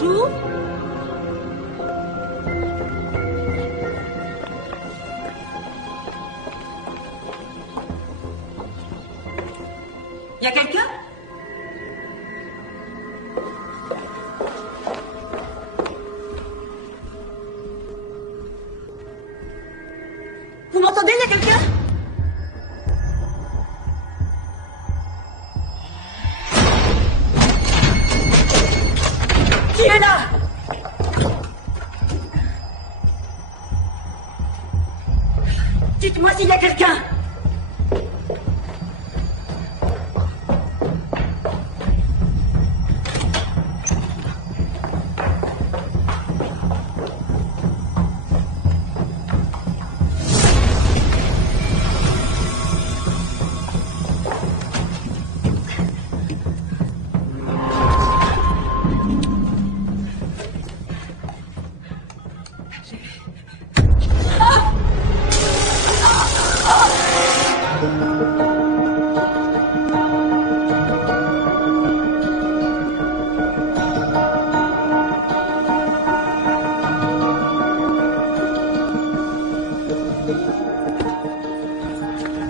Bonjour. Y a quelqu'un? Vous m'entendez? Y a quelqu'un? Qui est là? Dites-moi s'il y a quelqu'un.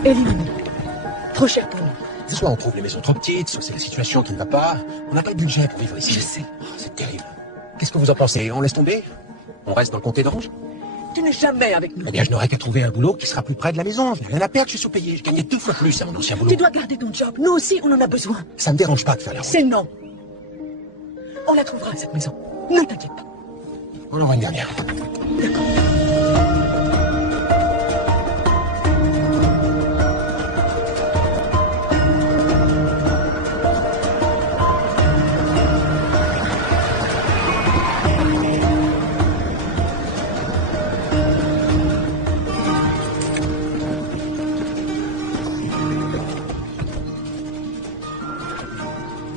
Éliminé. Trop cher pour nous. Soit on trouve les maisons trop petites, soit c'est la situation qui ne va pas. On n'a pas de budget pour vivre ici. Je sais. Oh, c'est terrible. Qu'est-ce que vous en pensez? On laisse tomber? On reste dans le comté d'Orange? Tu n'es jamais avec nous. Eh bien, je n'aurais qu'à trouver un boulot qui sera plus près de la maison. Je n'ai rien à perdre, je suis sous-payé. Je gagnais 2 fois plus à mon ancien boulot. Tu dois garder ton job. Nous aussi, on en a besoin. Ça me dérange pas de faire la route. C'est non. On la trouvera, cette maison. Ne t'inquiète pas. On en voit une dernière. D'accord.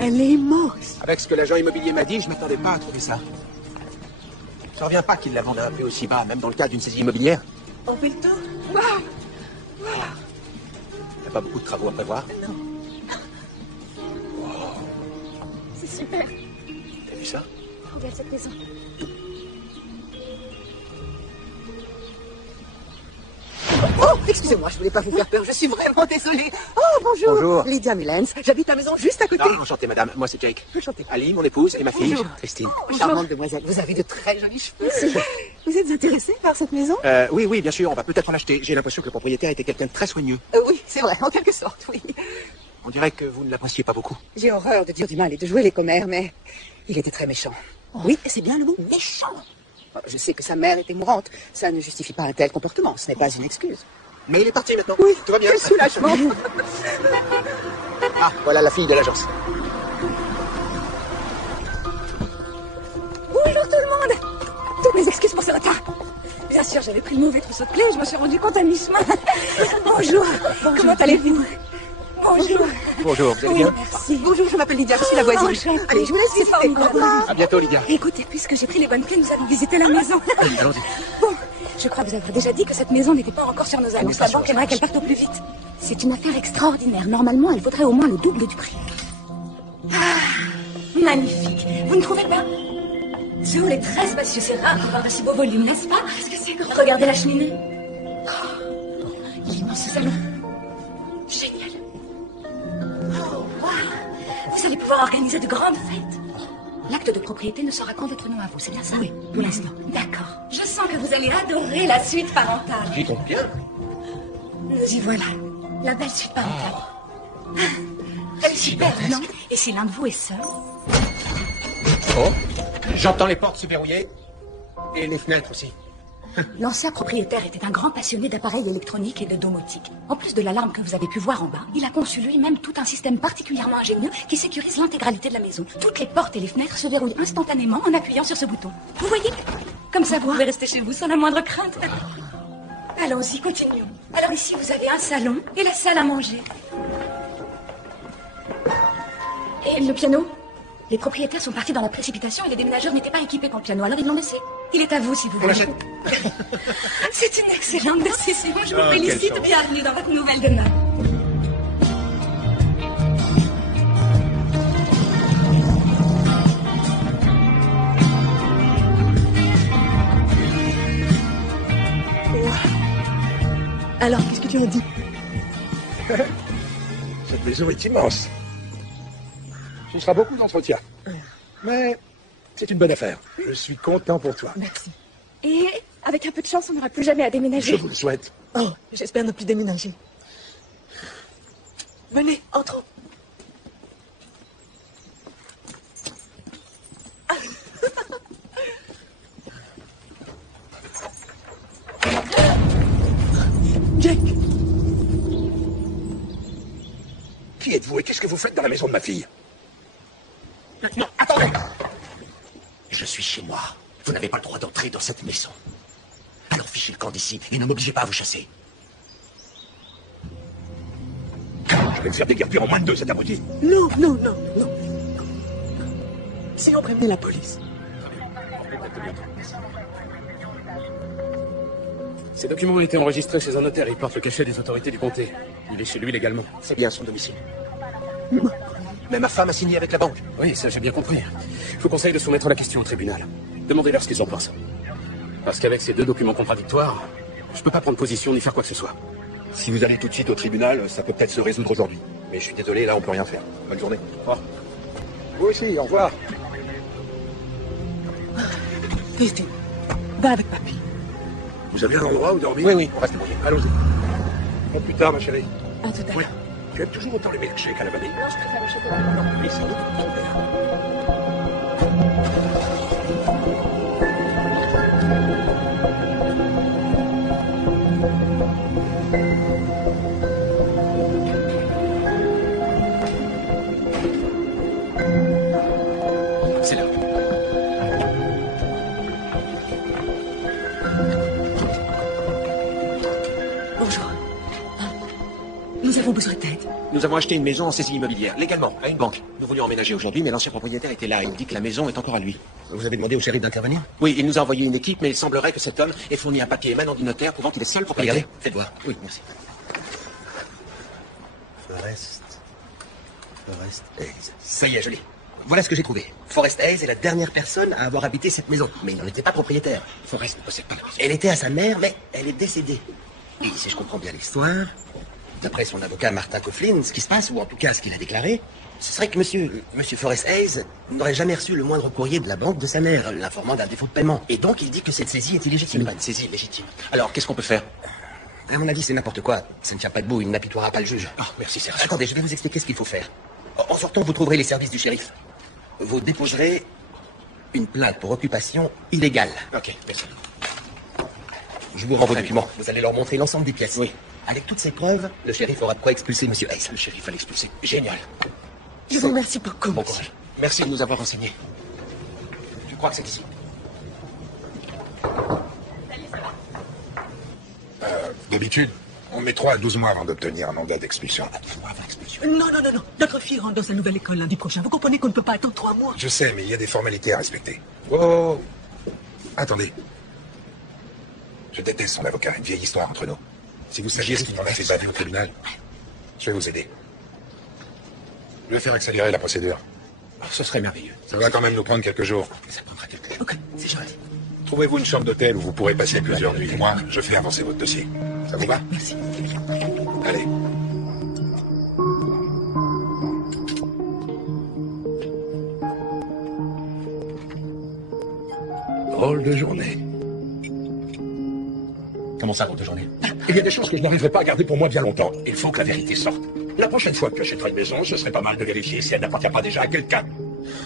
Elle est immense. Avec ce que l'agent immobilier m'a dit, je m'attendais pas à trouver ça. Ça revient pas qu'il la vende à un prix aussi bas, même dans le cadre d'une saisie immobilière. On fait le tour. Waouh. Voilà. Il n'y a pas beaucoup de travaux à prévoir. Non. C'est super. T'as vu ça? Regarde cette maison. Oh, excusez-moi, je voulais pas vous faire peur. Je suis vraiment désolée. Oh, bonjour. Bonjour. Lydia Millens. J'habite la maison juste à côté. Ah, enchanté, madame. Moi, c'est Jake. Enchanté. Ali, mon épouse, et ma fille, Bonjour. Christine. Oh, charmante demoiselle. Vous avez de très jolis cheveux. Vous êtes intéressée par cette maison? Oui, oui, bien sûr, on va peut-être l'acheter. J'ai l'impression que le propriétaire était quelqu'un de très soigneux. Oui, c'est vrai, en quelque sorte, oui. On dirait que vous ne l'appréciez pas beaucoup. J'ai horreur de dire du mal et de jouer les commères, mais il était très méchant. Oui, c'est bien le mot, méchant. Je sais que sa mère était mourante. Ça ne justifie pas un tel comportement. Ce n'est pas une excuse. Mais il est parti maintenant. Oui, tout va bien. quel soulagement. Ah, voilà la fille de l'agence. Bonjour tout le monde. Toutes mes excuses pour ce retard. Bien sûr, j'avais pris le mauvais trousseau de clés. Je me suis rendu compte à mi-chemin. Bonjour. Comment allez-vous? Bonjour. Bonjour, vous allez Oui, bien? merci. Bonjour, je m'appelle Lydia, je suis la voisine. Enchantée. Allez, je vous laisse visiter. Au revoir. À bientôt, Lydia. Écoutez, puisque j'ai pris les bonnes clés, nous allons visiter la maison. Allons-y. Bon, je crois vous avoir déjà dit que cette maison n'était pas encore sur nos annonces. La banque aimerait qu'elle parte au plus vite. C'est une affaire extraordinaire. Normalement, elle vaudrait au moins le double du prix. Ah, magnifique. Vous ne trouvez pas? Ce hall est très spacieux. C'est rare de voir un si beau volume, n'est-ce pas? Est-ce que c'est grand? Regardez la cheminée. Oh, l'immense salon. Génial. Oh, waouh. Vous allez pouvoir organiser de grandes fêtes. L'acte de propriété ne sera qu'en votre nom à vous, c'est bien ça? Oui, pour l'instant. D'accord. Je sens que vous allez adorer la suite parentale. J'y compte bien. Nous y voilà. La belle suite parentale. Elle est superbe, non? Et si l'un de vous est seul? Oh, j'entends les portes se verrouiller. Et les fenêtres aussi. L'ancien propriétaire était un grand passionné d'appareils électroniques et de domotique. En plus de l'alarme que vous avez pu voir en bas, il a conçu lui-même tout un système particulièrement ingénieux qui sécurise l'intégralité de la maison. Toutes les portes et les fenêtres se verrouillent instantanément en appuyant sur ce bouton. Vous voyez? Comme ça, vous pouvez rester chez vous sans la moindre crainte. Allons-y, continuons. Alors ici, vous avez un salon et la salle à manger. Et le piano? Les propriétaires sont partis dans la précipitation et les déménageurs n'étaient pas équipés pour le piano, alors ils l'ont laissé. Il est à vous si vous voulez. C'est une excellente décision. Je vous félicite. Bienvenue dans votre nouvelle demeure. rien dit. Cette maison est immense. Ce sera beaucoup d'entretien. Mais c'est une bonne affaire. Je suis content pour toi. Merci. Et avec un peu de chance, on n'aura plus jamais à Je déménager. vous le souhaite. Oh, j'espère ne plus déménager. Venez, entrons. Jake! Qui êtes-vous et qu'est-ce que vous faites dans la maison de ma fille? Non, attendez! Je suis chez moi. Vous n'avez pas le droit d'entrer dans cette maison. Alors fichez le camp d'ici et ne m'obligez pas à vous chasser. Je vais me faire déguerpir en moins de 2, cet abruti. Non, non, non, non. Si on prévenait la police. Ces documents ont été enregistrés chez un notaire. Il porte le cachet des autorités du comté. Il est chez lui légalement. C'est bien son domicile. Mais ma femme a signé avec la banque. Oui, ça j'ai bien compris. Je vous conseille de soumettre la question au tribunal. Demandez-leur ce qu'ils en pensent. Parce qu'avec ces 2 documents contradictoires, je peux pas prendre position ni faire quoi que ce soit. Si vous allez tout de suite au tribunal, ça peut peut-être se résoudre aujourd'hui. Mais je suis désolé, là, on peut rien faire. Bonne journée. Au revoir. Vous aussi, au revoir. Christine, va avec papy. Vous avez un endroit où dormir? Oui, on reste mouillé. Allons-y. À plus tard, ma chérie. À tout à l'heure. Oui. Tu aimes toujours autant les milkshakes à la vanille? Non, je préfère le chocolat. Oui, sans doute. Super. C'est là. Bonjour. Nous avons besoin d'aide. Nous avons acheté une maison en saisie immobilière, légalement, à une banque. Nous voulions emménager aujourd'hui, mais l'ancien propriétaire était là. Il me dit que la maison est encore à lui. Vous avez demandé au shérif d'intervenir? Oui, il nous a envoyé une équipe, mais il semblerait que cet homme ait fourni un papier émanant du notaire prouvant qu'il est seul propriétaire. Regardez, faites voir. Oui, merci. Forrest Hayes. Ça y est, je l'ai. Voilà ce que j'ai trouvé. Forrest Hayes est la dernière personne à avoir habité cette maison. Mais il n'en était pas propriétaire. Forrest ne possède pas la maison. Elle était à sa mère, mais elle est décédée. Et si je comprends bien l'histoire, d'après son avocat Martin Coughlin, ce qui se passe, ou en tout cas ce qu'il a déclaré, ce serait que monsieur Forrest Hayes n'aurait jamais reçu le moindre courrier de la banque de sa mère, l'informant d'un défaut de paiement. Et donc il dit que cette saisie est C'est illégitime. pas une saisie légitime. Alors, qu'est-ce qu'on peut faire? À mon avis, c'est n'importe quoi. Ça ne tient pas debout, il n'apitoiera pas le juge. Ah, merci, c'est rassurant. Attendez, je vais vous expliquer ce qu'il faut faire. En sortant, vous trouverez les services du shérif. Vous déposerez une plainte pour occupation illégale. Ok, merci. Je vous rends vos Très documents. Vous allez leur montrer l'ensemble des pièces. Oui. Avec toutes ces preuves, le shérif aura de quoi expulser monsieur Hayes. Le shérif va l'expulser. Génial. Je vous remercie beaucoup. Bon courage. Merci de nous avoir renseignés. Tu crois que c'est ici? D'habitude, on met 3 à 12 mois avant d'obtenir un mandat d'expulsion. Non, non, non, non. Notre fille rentre dans sa nouvelle école lundi prochain. Vous comprenez qu'on ne peut pas attendre 3 mois. Je sais, mais il y a des formalités à respecter. Oh, attendez. Je déteste son avocat, une vieille histoire entre nous. Si vous saviez ce qu'il en a fait baver au tribunal, je vais vous aider. Je vais faire accélérer la procédure. Oh, ce serait merveilleux. Ça va quand même nous prendre quelques jours. Ça prendra quelques jours. Ok, c'est gentil. Trouvez-vous une chambre d'hôtel où vous pourrez passer plusieurs nuits. Moi, je fais avancer votre dossier. Ça vous va? Merci. Allez. Drôle de journée. Comment ça, votre journée? Il y a des choses que je n'arriverai pas à garder pour moi bien longtemps. Il faut que la vérité sorte. La prochaine fois que j'achèterai une maison, ce serait pas mal de vérifier si elle n'appartient pas déjà à quelqu'un.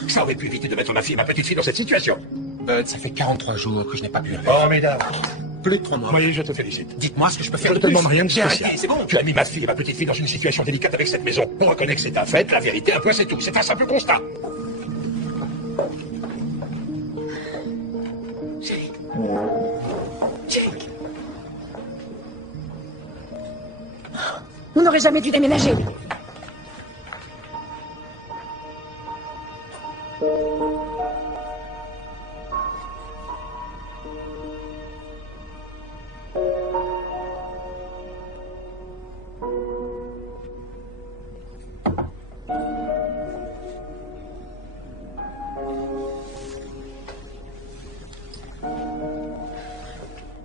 Ça aurait pu éviter de mettre ma fille et ma petite fille dans cette situation. Bud, ça fait 43 jours que je n'ai pas pu. Formidable. Plus de 3 mois. Oui, je te félicite. Dites-moi ce que je peux Je faire ne de te plus. demande rien de J'ai spécial. arrêté, c'est bon. Tu as mis ma fille et ma petite fille dans une situation délicate avec cette maison. On reconnaît que c'est un fait, la vérité, un point c'est tout. C'est un simple constat. Jake. On n'aurait jamais dû déménager.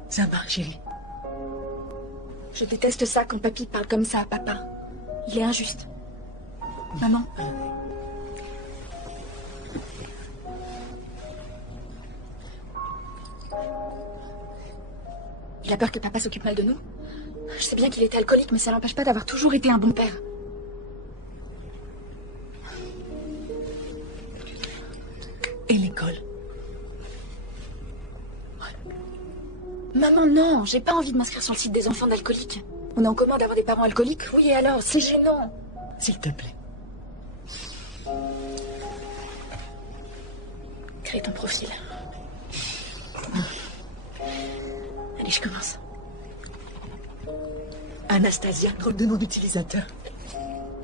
Ça va, chérie. Je déteste ça quand papy parle comme ça à papa. Il est injuste. Maman. Il a peur que papa s'occupe mal de nous. Je sais bien qu'il était alcoolique, mais ça l'empêche pas d'avoir toujours été un bon père. Et l'école? Maman, non, j'ai pas envie de m'inscrire sur le site des enfants d'alcooliques. On est en commun d'avoir des parents alcooliques? Oui, et alors? C'est gênant. S'il te plaît. Crée ton profil. Allez, je commence. Anastasia, drôle de nom d'utilisateur.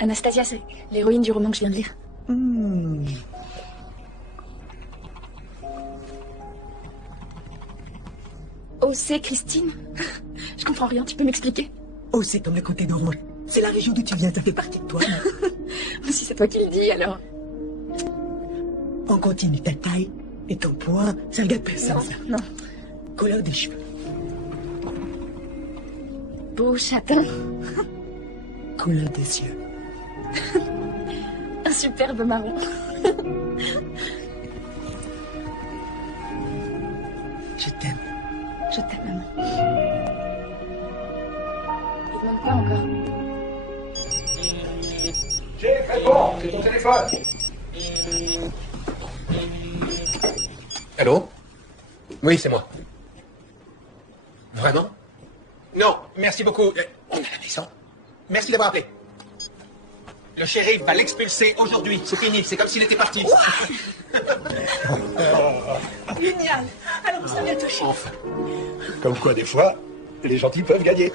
Anastasia, c'est l'héroïne du roman que je viens de lire. Oh, c'est Christine? Je comprends rien, tu peux m'expliquer? Oh, c'est comme le comté d'Orange. C'est la région d'où tu viens, ça fait partie de toi. Si c'est toi qui le dis, alors. On continue ta taille et ton poids, ça regarde personne, ça. Non. Couleur des cheveux. Beau châtain. Couleur des yeux. Un superbe marron. Je t'aime. Je t'aime, maman. Il demande quoi encore? J'ai fait bon, c'est ton téléphone. Allô? Oui, c'est moi. Vraiment? Non, merci beaucoup. On est à la maison. Merci d'avoir appelé. Le shérif va l'expulser aujourd'hui. C'est fini, c'est comme s'il était parti. Génial. Alors, ça vient toucher. Enfin. Comme quoi, des fois, les gentils peuvent gagner.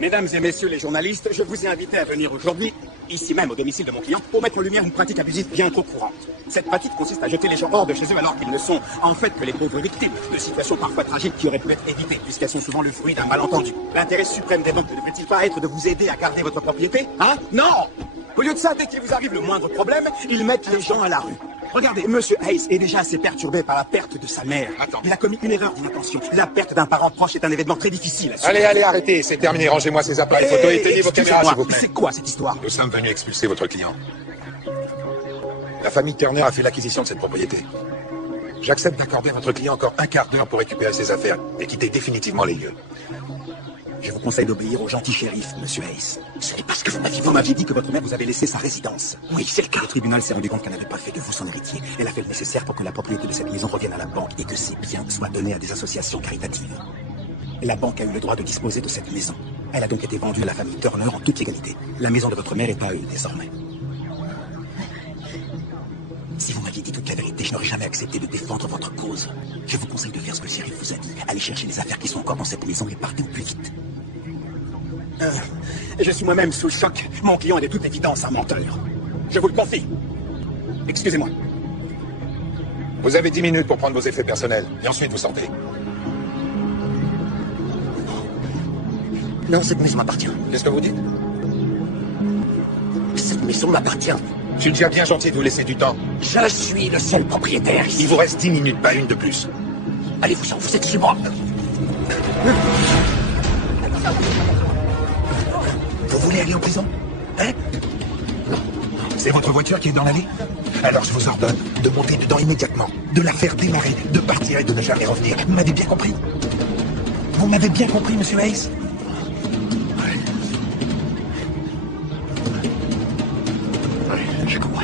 Mesdames et messieurs les journalistes, je vous ai invité à venir aujourd'hui, ici même au domicile de mon client, pour mettre en lumière une pratique abusive bien trop courante. Cette pratique consiste à jeter les gens hors de chez eux alors qu'ils ne sont en fait que les pauvres victimes de situations parfois tragiques qui auraient pu être évitées puisqu'elles sont souvent le fruit d'un malentendu. L'intérêt suprême des banques ne peut-il pas être de vous aider à garder votre propriété? Hein? Non! Au lieu de ça, dès qu'il vous arrive le moindre problème, ils mettent les gens à la rue. Regardez, Monsieur Hayes est déjà assez perturbé par la perte de sa mère. Attends. Il a commis une erreur d'inattention. La perte d'un parent proche est un événement très difficile à suivre. Allez, arrêtez, c'est terminé. Rangez-moi ces appareils photo et éteignez vos caméras, s'il vous plaît. C'est quoi cette histoire? Nous sommes venus expulser votre client. La famille Turner a fait l'acquisition de cette propriété. J'accepte d'accorder à votre client encore un quart d'heure pour récupérer ses affaires et quitter définitivement les lieux. Je vous conseille d'obéir au gentil shérif, Monsieur Hayes. Ce n'est pas ce que vous m'aviez dit que votre mère vous avait laissé sa résidence. Oui, c'est le cas. Le tribunal s'est rendu compte qu'elle n'avait pas fait de vous son héritier. Elle a fait le nécessaire pour que la propriété de cette maison revienne à la banque et que ses biens soient donnés à des associations caritatives. La banque a eu le droit de disposer de cette maison. Elle a donc été vendue à la famille Turner en toute légalité. La maison de votre mère est à eux désormais. Si vous m'aviez dit toute la vérité, je n'aurais jamais accepté de défendre votre cause. Je vous conseille de faire ce que le shérif vous a dit. Allez chercher les affaires qui sont encore dans cette maison et partez au plus vite. Je suis moi-même sous le choc. Mon client est de toute évidence un menteur. Je vous le confie. Excusez-moi. Vous avez 10 minutes pour prendre vos effets personnels et ensuite vous sortez. Non, cette maison m'appartient. Qu'est-ce que vous dites? Cette maison m'appartient. Je suis déjà bien gentil de vous laisser du temps. Je suis le seul propriétaire ici. Il vous reste 10 minutes, pas une de plus. Allez-vous-en, vous êtes chez moi. Vous voulez aller en prison? Hein? C'est votre voiture qui est dans l'allée? Alors je vous ordonne de monter dedans immédiatement, de la faire démarrer, de partir et de ne jamais revenir. Vous m'avez bien compris? Vous m'avez bien compris, Monsieur Hayes? Je comprends.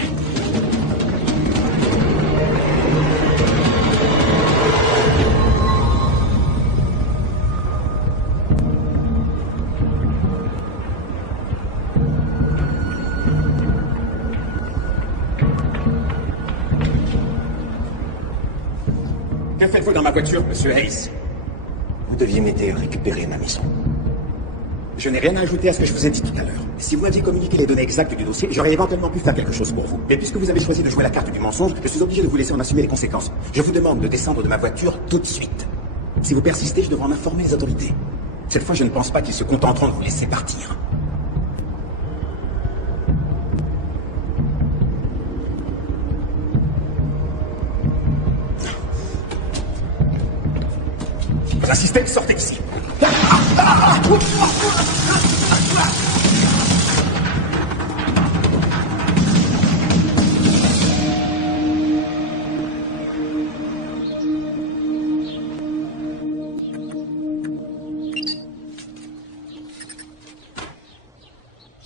Que faites-vous dans ma voiture, Monsieur Hayes? Vous deviez m'aider à récupérer ma maison. Je n'ai rien à ajouter à ce que je vous ai dit tout à l'heure. Si vous m'aviez communiqué les données exactes du dossier, j'aurais éventuellement pu faire quelque chose pour vous. Mais puisque vous avez choisi de jouer la carte du mensonge, je suis obligé de vous laisser en assumer les conséquences. Je vous demande de descendre de ma voiture tout de suite. Si vous persistez, je devrais en informer les autorités. Cette fois, je ne pense pas qu'ils se contenteront de vous laisser partir. Vous insistez, sortez d'ici. Ça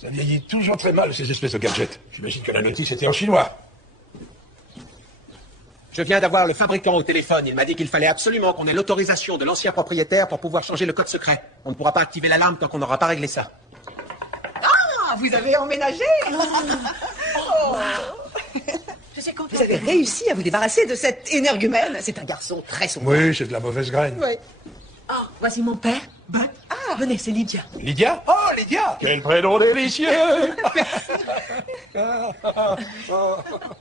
vieillit toujours très mal, ces espèces de gadgets. J'imagine que la notice était en chinois. Je viens d'avoir le fabricant au téléphone. Il m'a dit qu'il fallait absolument qu'on ait l'autorisation de l'ancien propriétaire pour pouvoir changer le code secret. On ne pourra pas activer l'alarme tant qu'on n'aura pas réglé ça. Ah, vous avez emménagé. Oh. Je suis contente. Vous avez réussi à vous débarrasser de cet énergumène. C'est un garçon très sombre. Oui, c'est de la mauvaise graine. Oui. Oh, voici mon père, Bud. Ah, venez, c'est Lydia. Lydia? Oh, Lydia! Quel prénom délicieux!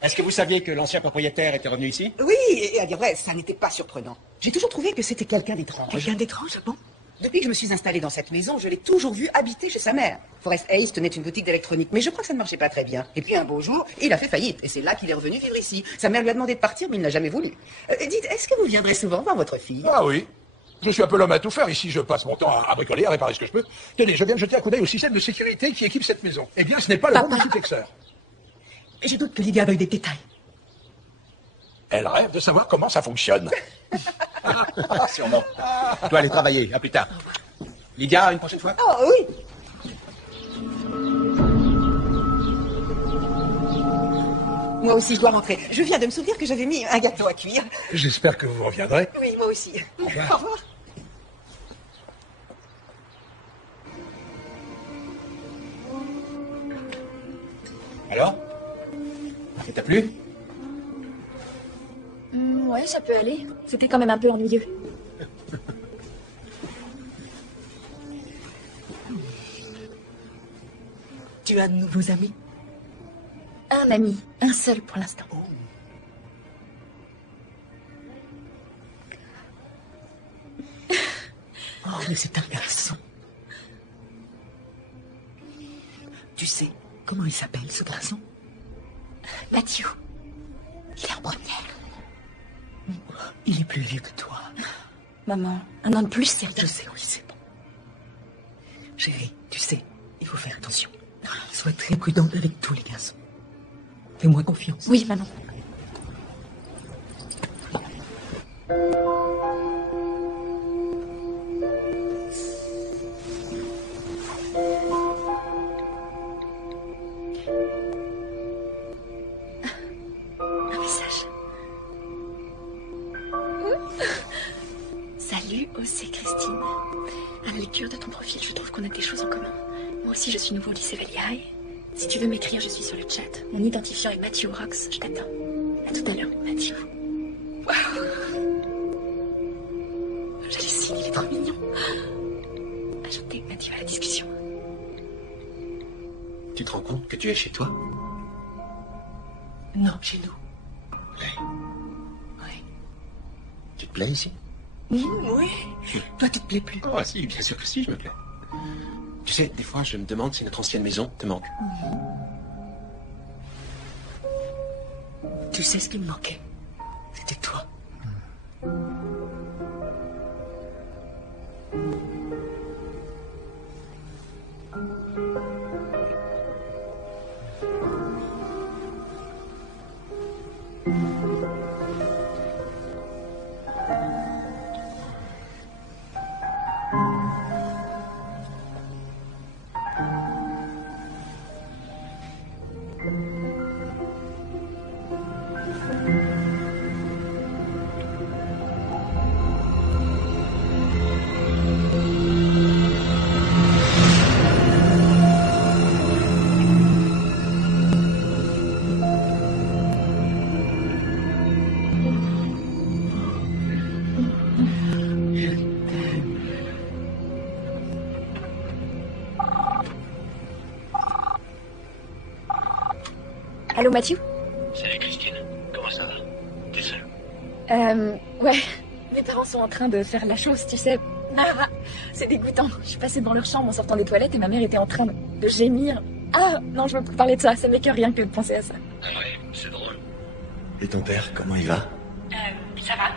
Est-ce que vous saviez que l'ancien propriétaire était revenu ici? Oui, et à dire vrai, ça n'était pas surprenant. J'ai toujours trouvé que c'était quelqu'un d'étrange. Quelqu'un d'étrange, bon? Depuis que je me suis installée dans cette maison, je l'ai toujours vu habiter chez sa mère. Forrest Hayes tenait une boutique d'électronique, mais je crois que ça ne marchait pas très bien. Et puis un beau jour, il a fait faillite, et c'est là qu'il est revenu vivre ici. Sa mère lui a demandé de partir, mais il n'a jamais voulu. Dites, est-ce que vous viendrez souvent voir votre fille? Ah oui. Je suis un peu l'homme à tout faire. Ici, je passe mon temps à bricoler, à réparer ce que je peux. Tenez, je viens de jeter un coup d'œil au système de sécurité qui équipe cette maison. Eh bien, ce n'est pas le bon multiplexeur. Je doute que Lydia veuille des détails. Elle rêve de savoir comment ça fonctionne. Sûrement. Je dois aller travailler. À plus tard. Lydia, une prochaine fois? Oh oui. Moi aussi, je dois rentrer. Je viens de me souvenir que j'avais mis un gâteau à cuire. J'espère que vous reviendrez. Oui, moi aussi. Au revoir. Alors? Ça t'a plu? Ouais, ça peut aller. C'était quand même un peu ennuyeux. Tu as de nouveaux amis? Un ami, un seul pour l'instant. Oh, mais c'est un garçon. Tu sais comment il s'appelle, ce garçon? Mathieu. Il est en première. Il est plus vieux que toi. Maman, un an de plus, c'est rien. Je sais, oui, c'est bon. Chérie, tu sais, il faut faire attention. Sois très prudente avec tous les garçons. Fais-moi confiance. Oui, maman. Un message. Salut, c'est Christine. À la lecture de ton profil, je trouve qu'on a des choses en commun. Moi aussi, je suis nouveau au lycée Valley High. Si tu veux m'écrire, je suis sur le chat. Mon identifiant est Mathieu Rox. Je t'attends. À tout à l'heure, Mathieu. Waouh! J'hallucine, il est trop mignon. Ajoutez Mathieu à la discussion. Tu te rends compte que tu es chez toi? Non, chez nous. Oui. Tu te plais ici? Oui. Toi, tu te plais plus? Oh, si, bien sûr que si, je me plais. Tu sais, des fois, je me demande si notre ancienne maison te manque. Tu sais ce qui me manquait? C'était toi. Allô, Mathieu? Salut Christine, comment ça va? T'es seule? Ouais. Mes parents sont en train de faire la chose, tu sais. Ah, c'est dégoûtant. Je suis passée devant leur chambre en sortant des toilettes et ma mère était en train de gémir. Ah, non, je veux plus parler de ça. Ça m'écoeure rien que de penser à ça. Ah ouais, c'est drôle. Et ton père, comment il va? Ça va.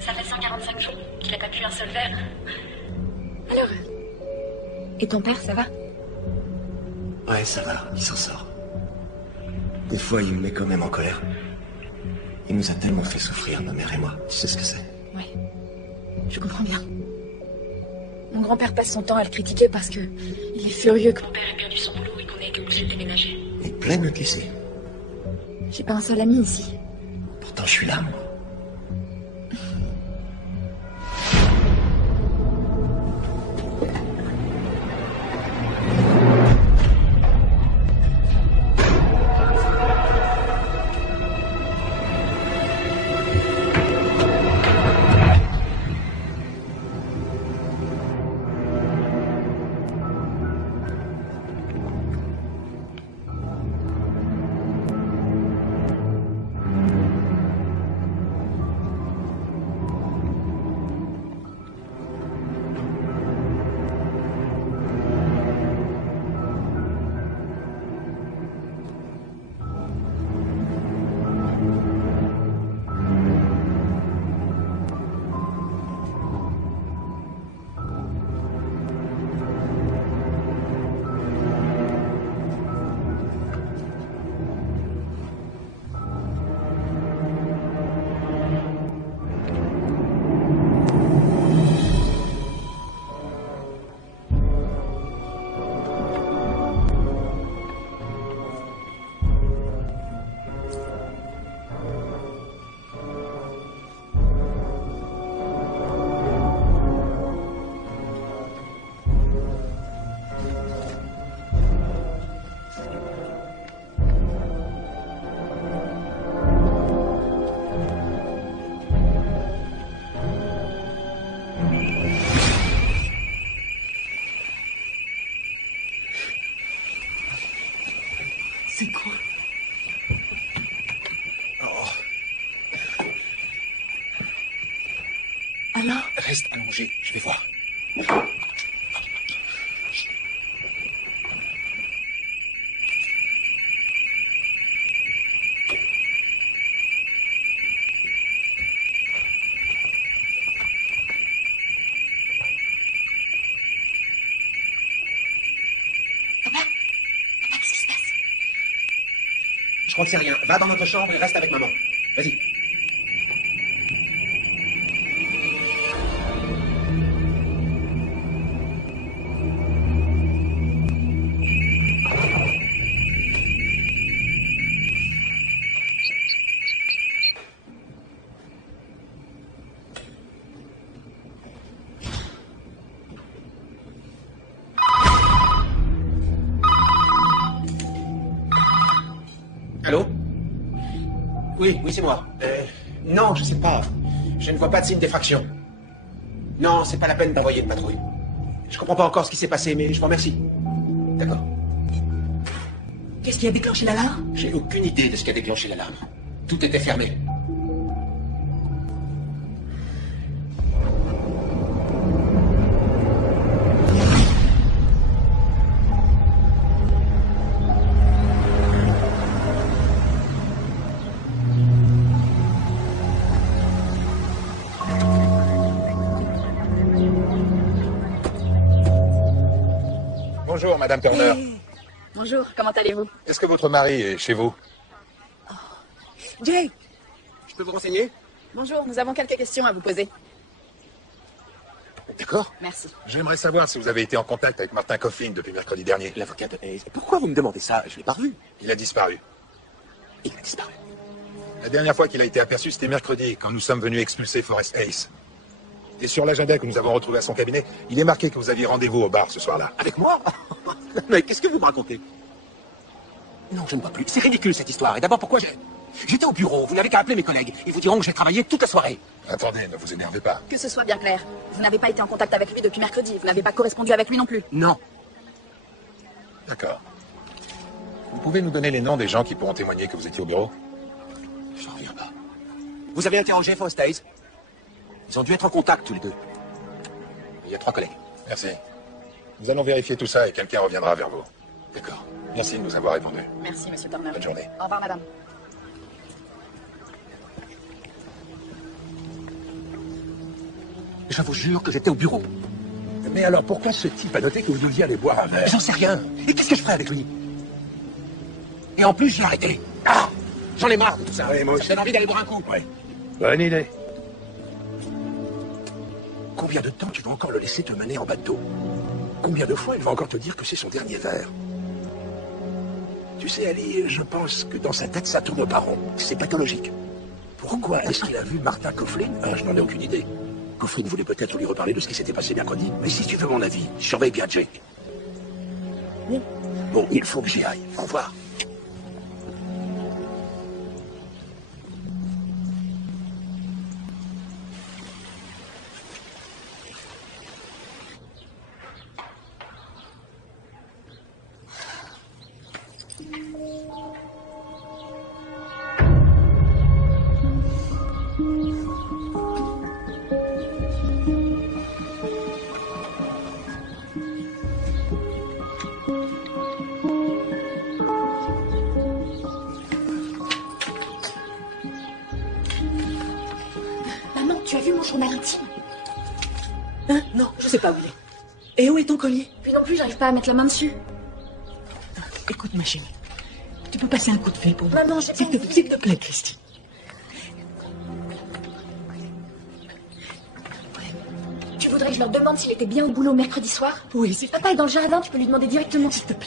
Ça fait 145 jours qu'il a pas bu un seul verre. Alors, et ton père, ça va? Ouais, ça va, il s'en sort. Des fois, il me met quand même en colère. Il nous a tellement fait souffrir, ma mère et moi. Tu sais ce que c'est? Ouais, je comprends bien. Mon grand-père passe son temps à le critiquer parce que il est furieux que mon père ait perdu son boulot et qu'on ait été obligé de déménager. Et plein de ici. J'ai pas un seul ami ici. Pourtant, je suis là, moi. C'est quoi? Alain? Reste allongé, je vais voir. Qu'est-ce qui se passe? Je crois que c'est rien. Va dans notre chambre et reste avec maman. Vas-y. Allô? Oui, c'est moi. Non, je sais pas. Je ne vois pas de signe d'effraction. Non, c'est pas la peine d'envoyer une patrouille. Je comprends pas encore ce qui s'est passé, mais je vous remercie. D'accord. Qu'est-ce qui a déclenché l'alarme? J'ai aucune idée de ce qui a déclenché l'alarme. Tout était fermé. Bonjour, Madame Turner. Bonjour, comment allez-vous? Est-ce que votre mari est chez vous? Jake! Je peux vous renseigner? Bonjour, nous avons quelques questions à vous poser. D'accord. Merci. J'aimerais savoir si vous avez été en contact avec Martin Coughlin depuis mercredi dernier. L'avocat de Hayes. Pourquoi vous me demandez ça? Je l'ai pas revu. Il a disparu. Il a disparu. La dernière fois qu'il a été aperçu, c'était mercredi, quand nous sommes venus expulser Forrest Hayes. Et sur l'agenda que nous avons retrouvé à son cabinet, il est marqué que vous aviez rendez-vous au bar ce soir-là. Avec moi? Mais qu'est-ce que vous me racontez? Non, je ne vois plus. C'est ridicule cette histoire. Et d'abord, pourquoi j'étais au bureau. Vous n'avez qu'à appeler mes collègues. Ils vous diront que j'ai travaillé toute la soirée. Attendez, ne vous énervez pas. Que ce soit bien clair. Vous n'avez pas été en contact avec lui depuis mercredi. Vous n'avez pas correspondu avec lui non plus. Non. D'accord. Vous pouvez nous donner les noms des gens qui pourront témoigner que vous étiez au bureau? J'en reviens pas. Vous avez interrogé Forrest Hayes? Ils ont dû être en contact tous les deux. Il y a 3 collègues. Merci. Nous allons vérifier tout ça et quelqu'un reviendra vers vous. D'accord. Merci de nous avoir répondu. Merci, monsieur Turner. Bonne journée. Au revoir, madame. Je vous jure que j'étais au bureau. Mais alors, pourquoi ce type a noté que vous deviez aller boire un verre? J'en sais rien. Et qu'est-ce que je ferais avec lui? Et en plus, je l'ai arrêté. Ah! J'en ai marre de tout ça. Oui, moi aussi. Ça donne envie d'aller boire un coup. Ouais. Bonne idée. Combien de temps tu vas encore le laisser te mener en bateau? Combien de fois il va encore te dire que c'est son dernier verre? Tu sais, Ali, je pense que dans sa tête, ça tourne pas rond. C'est pathologique. Pourquoi est-ce qu'il a vu Martha Coughlin? Je n'en ai aucune idée. Coughlin voulait peut-être lui reparler de ce qui s'était passé mercredi. Mais si tu veux mon avis, surveille bien Jake. Bon, il faut que j'y aille. Au revoir. Maman, tu as vu mon journal intime? Hein? Non, je sais pas où il est. Et où est ton collier? Puis non plus, j'arrive pas à mettre la main dessus. Écoute, ma chérie, tu peux passer un coup de fil pour moi? Maman, j'ai pas envie. S'il te plaît, Christine. Tu voudrais que je leur demande s'il était bien au boulot mercredi soir? Oui, s'il te plaît. Papa est dans le jardin, tu peux lui demander directement. S'il te plaît.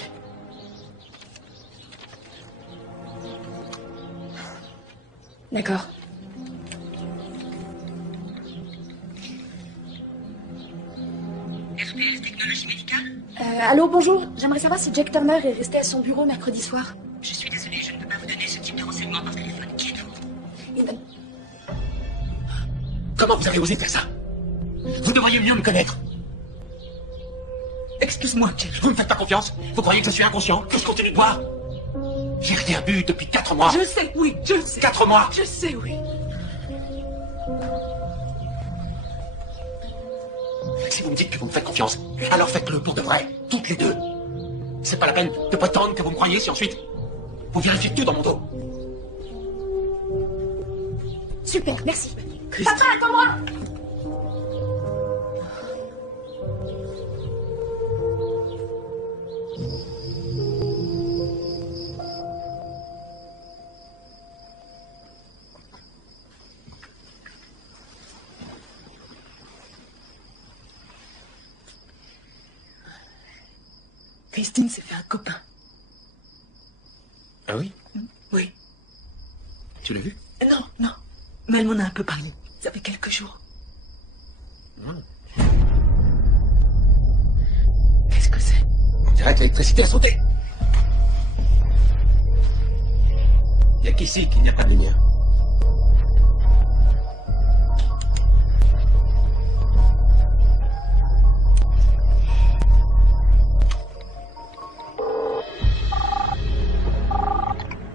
D'accord. FPS Technologie Médicale? Allô, bonjour. J'aimerais savoir si Jack Turner est resté à son bureau mercredi soir. Je suis désolée, je ne peux pas vous donner ce type de renseignements par téléphone. Qui êtes-vous? Comment vous avez osé faire ça? Vous devriez mieux me connaître. Excuse-moi, Jack. Vous me faites pas confiance? Vous croyez que je suis inconscient? Que je continue de boire? J'ai rien bu depuis 4 mois. Je sais, oui, je sais. 4 mois. Je sais, oui. Si vous me dites que vous me faites confiance, alors faites-le pour de vrai, toutes les deux. C'est pas la peine de prétendre que vous me croyez si ensuite vous vérifiez tout dans mon dos. Super, merci. Christine. Papa, attends-moi! Christine s'est fait un copain. Ah oui? Oui. Tu l'as vu? Non, non. Mais elle m'en a un peu parlé. Ça fait quelques jours. Qu'est-ce que c'est? On dirait que l'électricité a sauté. Il n'y a qu'ici qu'il n'y a pas de lumière.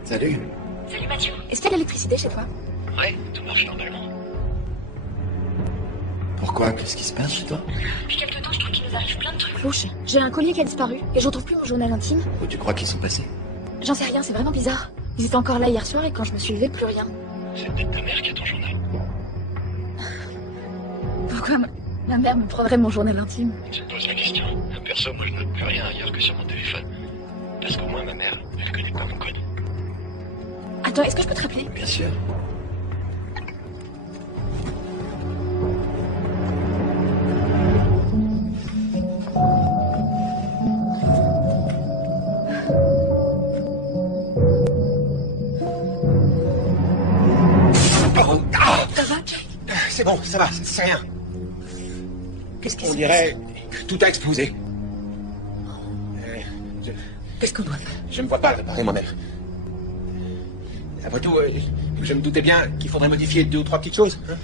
Salut. Salut Mathieu. Est-ce qu'il y a de l'électricité chez toi? Ouais, tout marche normalement. Pourquoi? Qu'est-ce qui se passe chez toi? Depuis quelque temps, je trouve qu'il nous arrive plein de trucs Louche. J'ai un collier qui a disparu et je retrouve plus mon journal intime. Où tu crois qu'ils sont passés? J'en sais rien, c'est vraiment bizarre. Ils étaient encore là hier soir et quand je me suis levée, plus rien. C'est peut-être ta mère qui a ton journal. Pourquoi ma mère me prendrait mon journal intime? Je te pose la question. Perso, moi je note plus rien ailleurs que sur mon téléphone. Parce qu'au moins ma mère, elle connaît pas mon code. Attends, est-ce que je peux te rappeler? Bien sûr. Ça va, Jack? C'est bon, ça va, c'est rien. Qu'est-ce qui On se dirait que tout a explosé. Qu'est-ce qu'on doit faire? Je ne vois pas le réparer moi-même. Après tout, je me doutais bien qu'il faudrait modifier 2 ou 3 petites choses. Hein.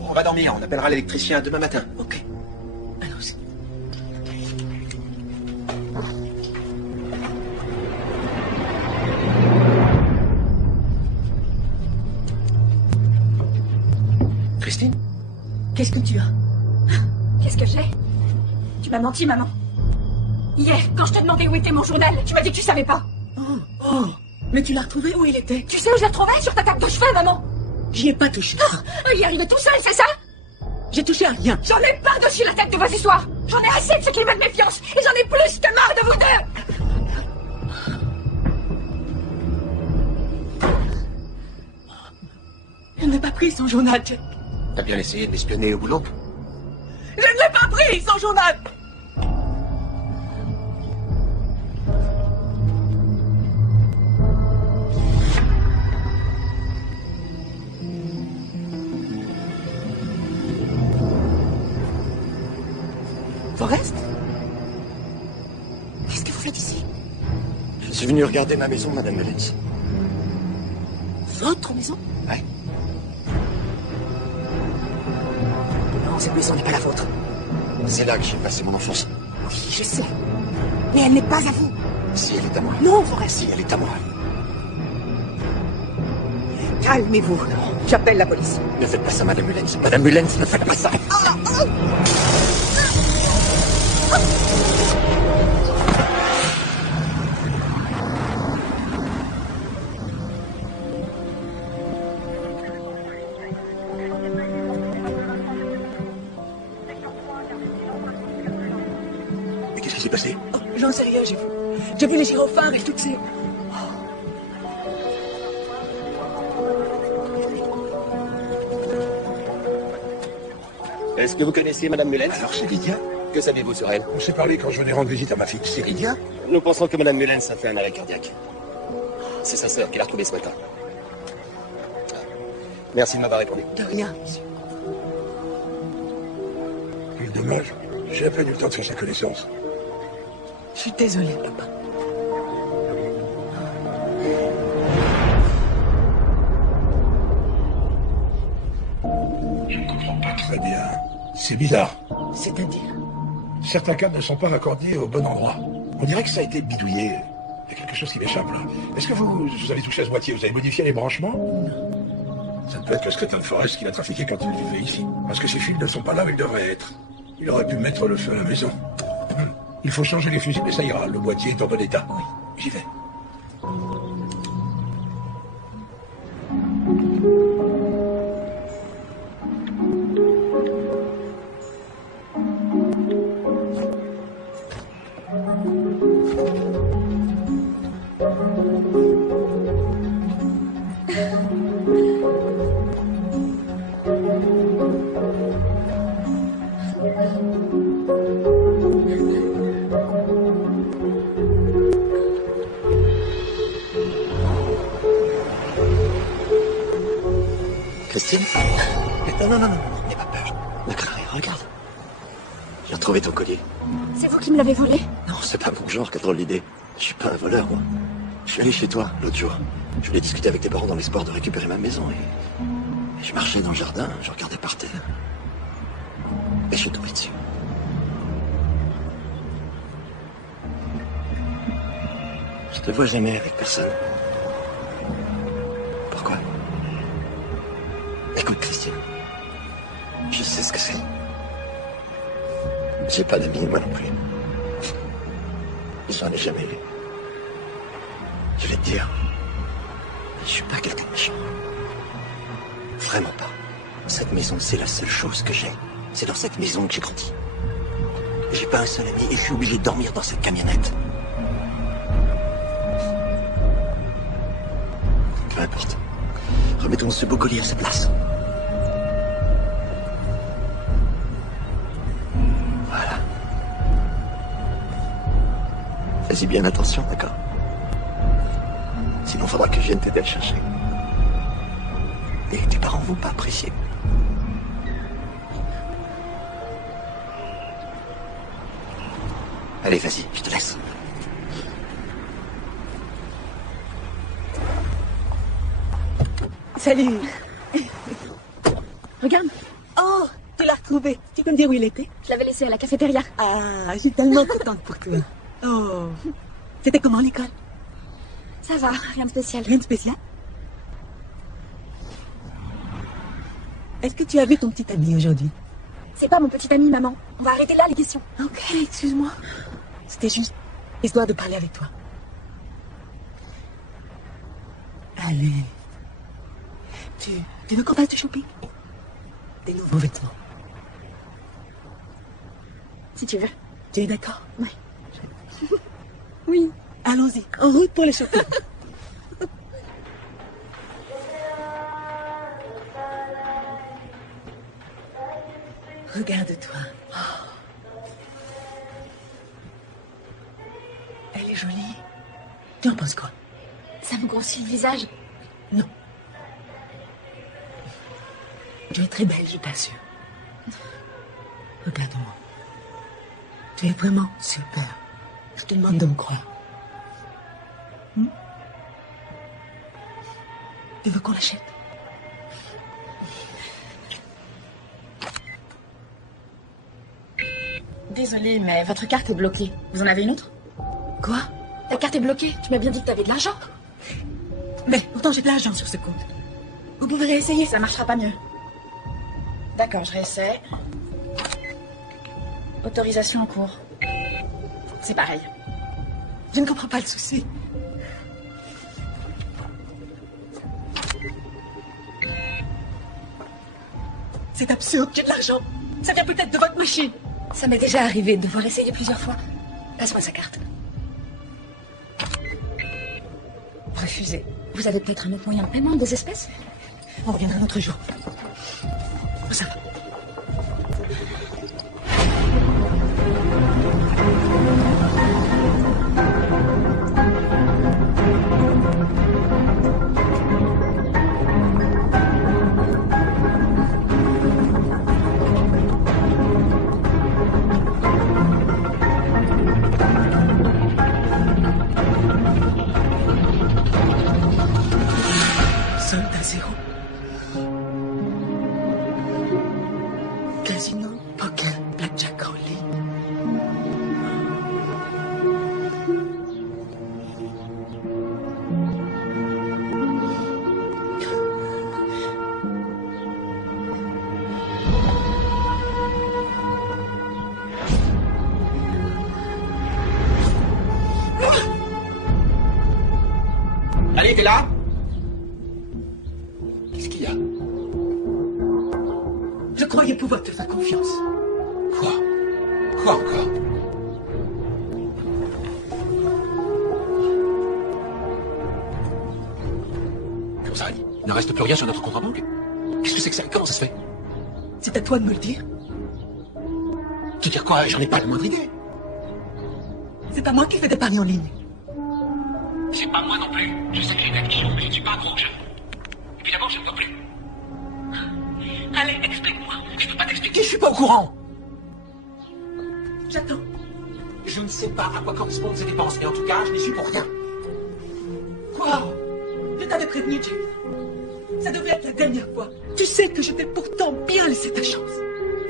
On va dormir, on appellera l'électricien demain matin. Ok. Allons-y. Christine? Qu'est-ce que tu as? Qu'est-ce que j'ai? Tu m'as menti, maman. Hier, quand je te demandais où était mon journal, tu m'as dit que tu savais pas. Oh, mais tu l'as retrouvé où il était? Tu sais où je l'ai retrouvé? Sur ta table de chevet, maman. J'y ai pas touché. Il est arrivé tout seul, c'est ça? J'ai touché à rien. J'en ai par-dessus la tête de vos histoires. J'en ai assez de ce climat de méfiance. Et j'en ai plus que marre de vous deux. Elle n'a pas pris son journal, Jack. T'as bien essayé de m'espionner au boulot? Je ne l'ai pas pris, son journal. Forrest? Qu'est-ce que vous faites ici? Je suis venu regarder ma maison, Madame Mullins. Votre maison? Ouais. Non, cette maison n'est pas la vôtre. C'est là que j'ai passé mon enfance. Oui, je sais. Mais elle n'est pas à vous. Si, elle est à moi. Non, Forrest. Si, elle est à moi. Calmez-vous. J'appelle la police. Ne faites pas ça, Madame Mullins. Madame Mullins, ne faites pas ça. Mais qu'est-ce qui s'est passé? Oh, j'en sais rien, j'ai vu les gyrophares et toutes ces... Est-ce que vous connaissiez Madame Mullins? Alors, c'est Lydia? Que savez-vous sur elle? On s'est parlé quand je venais rendre visite à ma fille. C'est Lydia? Nous pensons que Madame Mullins a fait un arrêt cardiaque. C'est sa sœur qui l'a retrouvée ce matin. Merci de m'avoir répondu. De rien, monsieur. Quel dommage. J'ai à peine eu le temps de faire sa connaissance. Je suis désolée, papa. Je ne comprends pas très bien. C'est bizarre. C'est-à-dire? Certains câbles ne sont pas raccordés au bon endroit. On dirait que ça a été bidouillé. Il y a quelque chose qui m'échappe là. Est-ce que vous avez touché à ce boîtier? Vous avez modifié les branchements? Non. Ça ne peut être que ce crétin de Forrest qui l'a trafiqué quand il vivait ici. Parce que ces fils ne sont pas là où ils devraient être. Il aurait pu mettre le feu à la maison. Il faut changer les fusibles et ça ira. Le boîtier est en bon état. Oui. J'y vais. Christine? Non, n'aie pas peur. Ne crains rien, regarde. J'ai retrouvé ton collier. C'est vous qui me l'avez volé? Non, c'est pas mon genre qui a drôle d'idée. Je suis pas un voleur, moi. Je suis allé chez toi, l'autre jour. Je voulais discuter avec tes parents dans l'espoir de récupérer ma maison et je marchais dans le jardin, je regardais par terre. Et je suis tombé dessus. Je te vois jamais avec personne. Pourquoi? Écoute, Christine. Je sais ce que c'est. J'ai pas d'amis, moi non plus. J'en ai jamais eu. Je vais te dire, je suis pas quelqu'un de méchant. Vraiment pas. Cette maison, c'est la seule chose que j'ai. C'est dans cette maison que j'ai grandi. J'ai pas un seul ami et je suis obligé de dormir dans cette camionnette. Peu importe. Remettons ce beau collier à sa place. Voilà. Fais-y bien attention, d'accord? Sinon, faudra que je vienne t'aider à le chercher. Et tes parents vont pas apprécier. Allez, vas-y, je te laisse. Salut. Regarde. Oh, tu l'as retrouvé. Tu peux me dire où il était? Je l'avais laissé à la cafétéria. Ah, je suis tellement contente pour toi. Oh. C'était comment l'école? Ça va, rien de spécial. Rien de spécial? Est-ce que tu as vu ton petit ami aujourd'hui? C'est pas mon petit ami, maman. On va arrêter là les questions. Ok, excuse-moi. C'était juste histoire de parler avec toi. Allez. Tu veux qu'on fasse du shopping? Des nouveaux vêtements. si tu veux. Tu es d'accord? Oui. Oui. Allons-y, en route pour les shopping. Regarde-toi. Oh. Elle est jolie. Tu en penses quoi? Ça me grossit le visage. Non. Tu es très belle, je t'assure. Regarde-moi. Tu es vraiment super. Je te demande de me croire. Tu veux qu'on l'achète? Désolée, mais votre carte est bloquée. Vous en avez une autre? Quoi? La carte est bloquée. Tu m'as bien dit que t'avais de l'argent. Mais pourtant j'ai de l'argent sur ce compte. Vous pouvez réessayer. Ça marchera pas mieux. D'accord, je réessaie. Autorisation en cours. C'est pareil. Je ne comprends pas le souci. C'est absurde, j'ai de l'argent. Ça vient peut-être de votre machine. Ça m'est déjà arrivé de devoir essayer plusieurs fois. Passe-moi sa carte. Refusé. Vous avez peut-être un autre moyen de paiement, des espèces? On reviendra un autre jour. Ça. Soldat zéro. Casino, poker, blackjack, rolling. Allez, t'es là? Qu'est-ce qu'il y a? Je croyais pouvoir te faire confiance. Quoi? Quoi encore? Comment ça? Il ne reste plus rien sur notre compte en banque? Qu'est-ce que c'est que ça? Comment ça se fait? C'est à toi de me le dire. Te dire quoi? J'en ai pas la moindre idée. C'est pas moi qui fais des paris en ligne. C'est pas moi non plus. Je sais que les dettes qui jouent, mais je ne suis pas un gros jeu. Et puis d'abord, je ne vois plus. Allez, explique-moi. Je peux pas t'expliquer, Je suis pas au courant. J'attends. Je ne sais pas à quoi correspondent ces dépenses, mais en tout cas, je n'y suis pour rien. Quoi? Je t'avais prévenu, Jim. Ça devait être la dernière fois. Tu sais que je t'ai pourtant bien laissé ta chance.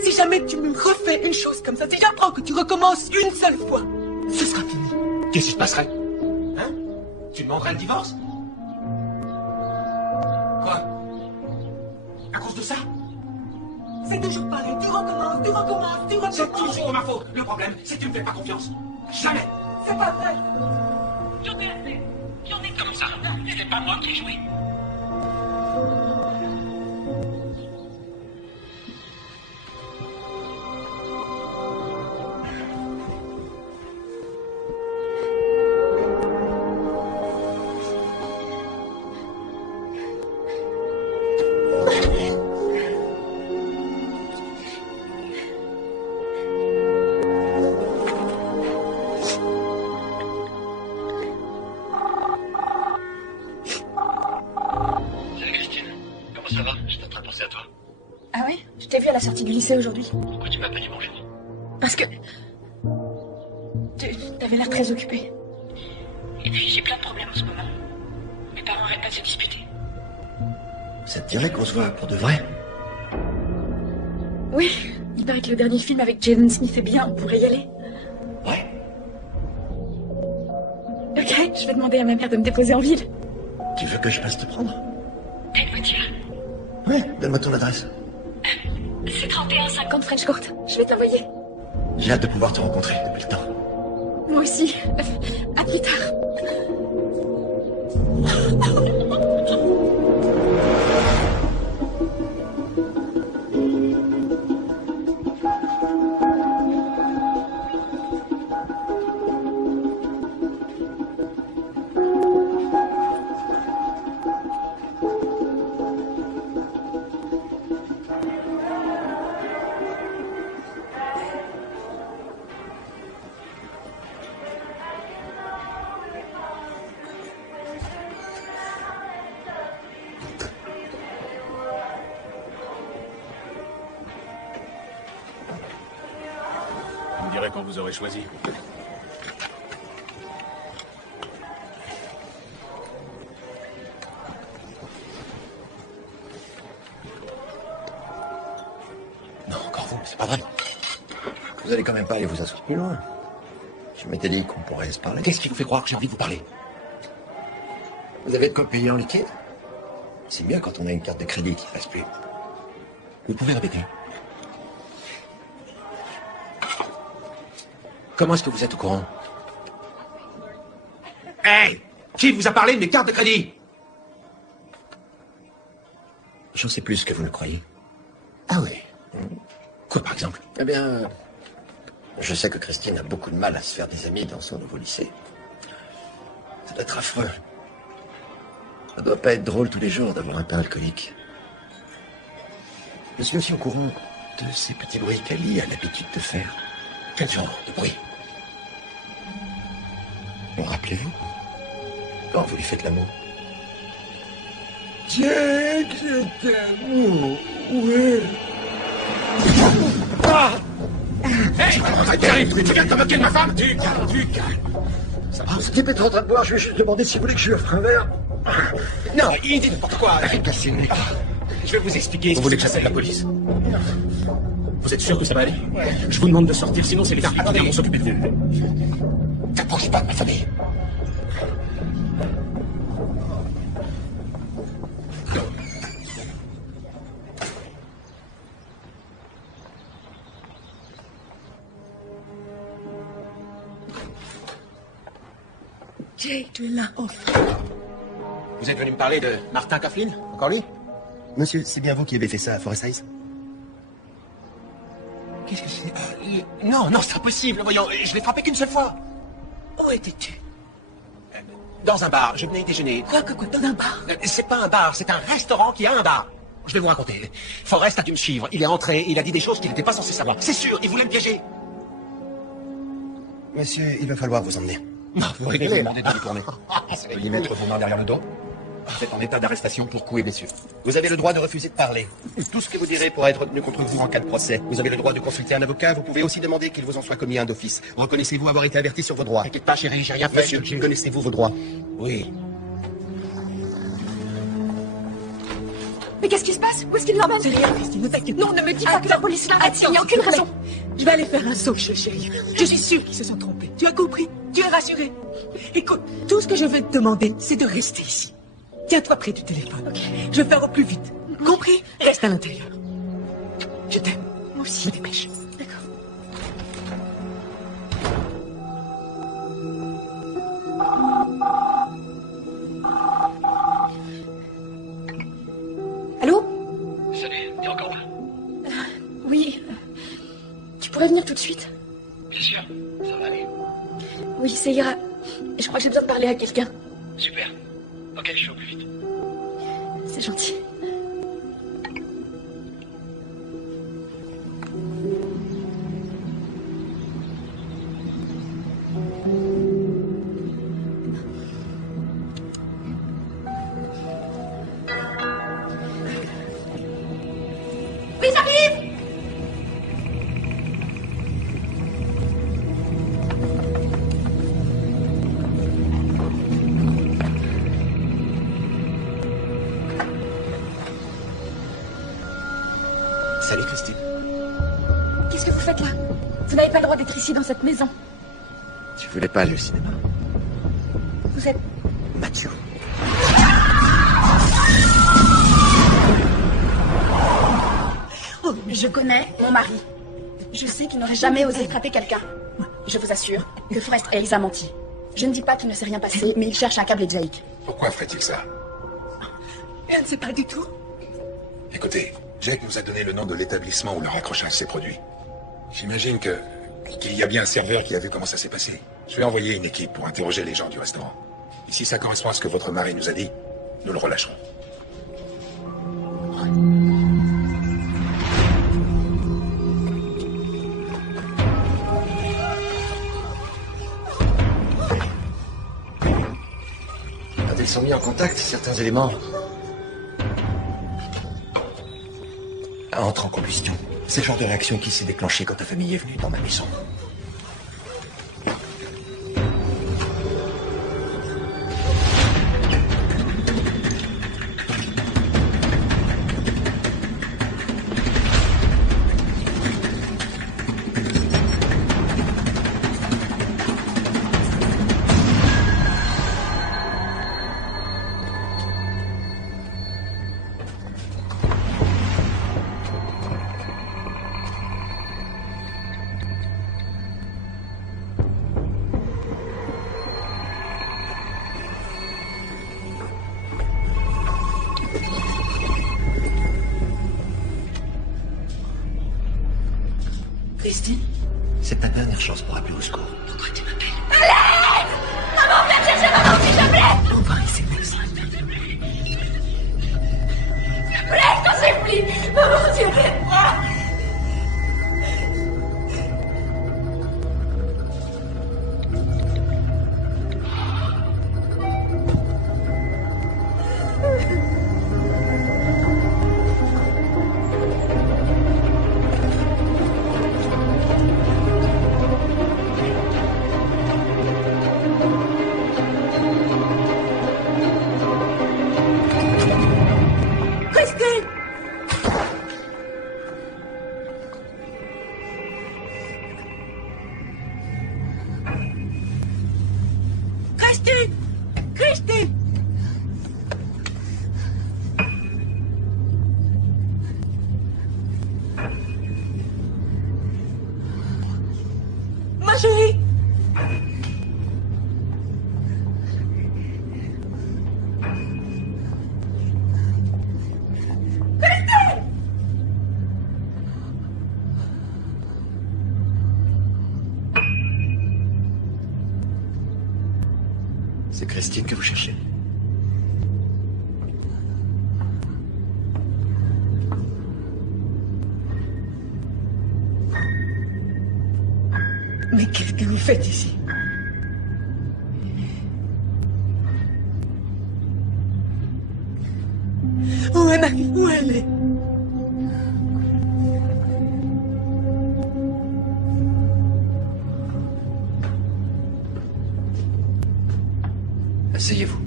Si jamais tu me refais une chose comme ça, si j'apprends que tu recommences une seule fois, ce sera fini. Qu'est-ce qui se passerait? Hein? Tu demanderais le divorce? Quoi? À cause de ça? C'est toujours pareil. Tu recommences, tu recommences, tu recommences. C'est toujours ma faute. Le problème, c'est que tu ne me fais pas confiance. Jamais. C'est pas vrai. J'en ai assez. J'en ai comme ça. Et c'est pas moi qui ai joué. Salut Christine. Comment ça va? J'étais en train de penser à toi. Ah ouais? Je t'ai vu à la sortie du lycée aujourd'hui. Pourquoi tu m'as pas dit bonjour? Parce que... T'avais l'air très occupé. Et puis j'ai plein de problèmes en ce moment. Mes parents arrêtent pas de se disputer. Ça te dirait qu'on se voit pour de vrai? Oui, il paraît que le dernier film avec Jaden Smith est bien, on pourrait y aller. Ouais. Ok, je vais demander à ma mère de me déposer en ville. Tu veux que je passe te prendre? T'as une voiture? Ouais, donne-moi ton adresse. C'est 31,50 French Court, je vais te l'envoyer. J'ai hâte de pouvoir te rencontrer depuis le temps. Moi aussi. À plus tard. verrez quand vous aurez choisi. Non, encore vous, c'est pas vrai. Vous allez quand même pas aller vous asseoir plus loin. Je m'étais dit qu'on pourrait se parler. Qu'est-ce qui vous fait croire que j'ai envie de vous parler? Vous avez de quoi payer en liquide? C'est mieux quand on a une carte de crédit qui passe plus. Vous pouvez répéter? Comment est-ce que vous êtes au courant? Hey! Qui vous a parlé de mes cartes de crédit? J'en sais plus que vous ne croyez. Ah oui. Quoi, par exemple? Eh bien, je sais que Christine a beaucoup de mal à se faire des amis dans son nouveau lycée. Ça doit être affreux. Ça doit pas être drôle tous les jours d'avoir un père alcoolique. Je suis aussi au courant de ces petits bruits qu'Ali a l'habitude de faire. Quel genre de bruit? Bon, rappelez-vous, quand vous lui faites l'amour. Tiens, que l'amour, ouais. Ah! Hey! J'arrive! Tu viens de te moquer de ma femme? Du calme! Ça va? Ce type est en train de boire, je vais juste demander si vous voulez que je lui offre un verre. Non, il dit n'importe quoi! Cassez le nez. Je vais vous expliquer. Vous voulez que j'appelle la police? Vous êtes sûr que ça va aller? Ouais. Je vous demande de sortir, sinon c'est les flics qui vont s'occuper de vous. T'approches pas de ma famille. Jay, tu es là, enfin. Vous êtes venu me parler de Martin Coughlin? Encore lui? Monsieur, c'est bien vous qui avez fait ça à Forest Heights? Qu'est-ce que c'est? Non, c'est impossible, voyons, je l'ai frappé qu'une seule fois. Où étais-tu? Dans un bar, je venais y déjeuner. Quoi, dans un bar? C'est pas un bar, c'est un restaurant qui a un bar. Je vais vous raconter. Forrest a dû me suivre, il est entré, il a dit des choses qu'il n'était pas censé savoir. C'est sûr, il voulait me piéger. Monsieur, il va falloir vous emmener. Non, vous rigolez. Vous demandez de détourner. Veuillez mettre vos mains derrière le dos. Vous êtes en état d'arrestation pour coups et blessures. Vous avez le droit de refuser de parler. Tout ce que vous direz pourra être retenu contre vous en cas de procès. Vous avez le droit de consulter un avocat. Vous pouvez aussi demander qu'il vous en soit commis un d'office. Reconnaissez-vous avoir été averti sur vos droits? T'inquiète pas, chérie, j'ai rien fait. Monsieur, connaissez-vous vos droits? Oui. Mais qu'est-ce qui se passe? Où est-ce qu'il l'emmène? C'est rien, Christine, ne t'inquiète. Non, ne me dis pas que la police l'arrête, il n'y a aucune raison. Je vais aller faire un saut chez le shérif. Je suis sûre qu'ils se sont trompés. Tu as compris? Tu es rassuré? Écoute, tout ce que je vais te demander, c'est de rester ici. Tiens-toi près du téléphone. Ok. Je vais faire au plus vite. Compris? Reste à l'intérieur. Je t'aime. Moi aussi. Me dépêche. D'accord. Allô? Salut, t'es encore là? Oui. Tu pourrais venir tout de suite? Bien sûr, ça va aller. Oui, ça ira. Je crois que j'ai besoin de parler à quelqu'un. Super. Ok, je fais au plus vite. C'est gentil. Oui, j'arrive! Salut, Christine. Qu'est-ce que vous faites là? Vous n'avez pas le droit d'être ici dans cette maison. Tu voulais pas aller au cinéma? Vous êtes... Mathieu. Je connais mon mari. Je sais qu'il n'aurait jamais osé frapper quelqu'un. Je vous assure que Forrest Hayes a menti. Je ne dis pas qu'il ne s'est rien passé, mais il cherche un câble et Jake. Pourquoi ferait-il ça? Je ne sais pas du tout. Écoutez, Jake nous a donné le nom de l'établissement où le raccrochage s'est produit. J'imagine qu'il y a bien un serveur qui a vu comment ça s'est passé. Je vais envoyer une équipe pour interroger les gens du restaurant. Et si ça correspond à ce que votre mari nous a dit, nous le relâcherons. Quand ils sont mis en contact, certains éléments entrent en combustion. C'est le genre de réaction qui s'est déclenchée quand ta famille est venue dans ma maison. Christine? C'est ta dernière chance pour appeler au secours. Pourquoi tu m'appelles? Allez! Maman, viens chercher maman, s'il te plaît! Envoie un SMS. Blaise, t'en supplie! Maman, s'il te plaît! Christine! Christine! Christine! Ma chérie! C'est Christine que vous cherchez. Mais qu'est-ce que vous faites ici? Où est ma fille? Où elle est? Asseyez-vous.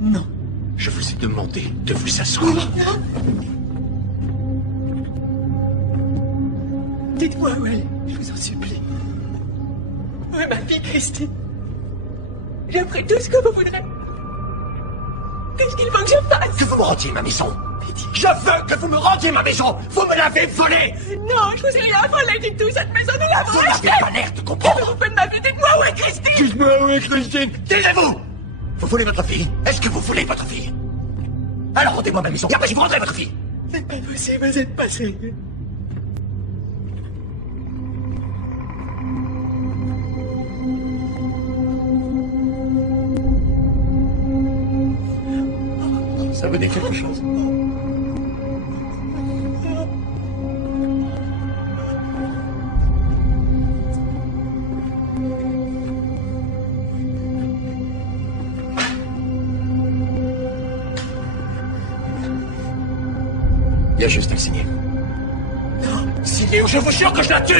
Non. Je vous ai demandé de vous asseoir. Dites-moi où elle est, je vous en supplie. Où est ma fille, Christine? J'ai pris tout ce que vous voudrez. Qu'est-ce qu'il faut que je fasse? Que vous me rendiez ma maison. Je veux que vous me rendiez ma maison. Vous me l'avez volée. Non, je vous ai rien volé du tout. Cette maison, nous l'avons Vous achetée. n'avez pas l'air de comprendre. Qu'est-ce que vous faites de ma vie? Dites-moi où est Christine? Dites-moi où est Christine. Taisez-vous. Vous voulez votre fille? Est-ce que vous voulez votre fille? Alors rendez-moi ma maison et après je vous rendrai votre fille. C'est pas possible, vous êtes pas sérieux. Ça vous dit quelque chose? Il y a juste à le signer. Non. Signez ou je vous jure que je la tue!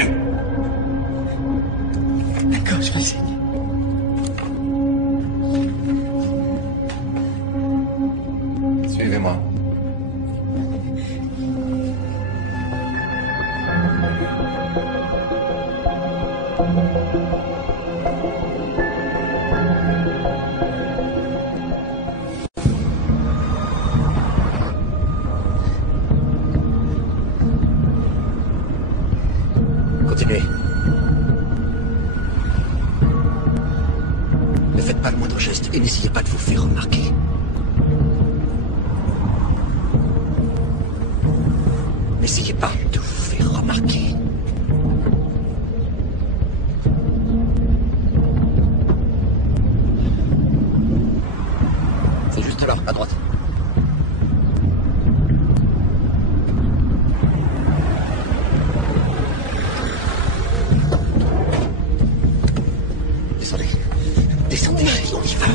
D'accord, je vais le signer. Suivez-moi. Continuez. Ne faites pas le moindre geste et n'essayez pas de vous faire remarquer. N'essayez pas de vous faire remarquer. C'est juste là, à droite. Descendez. Descendez, on y va.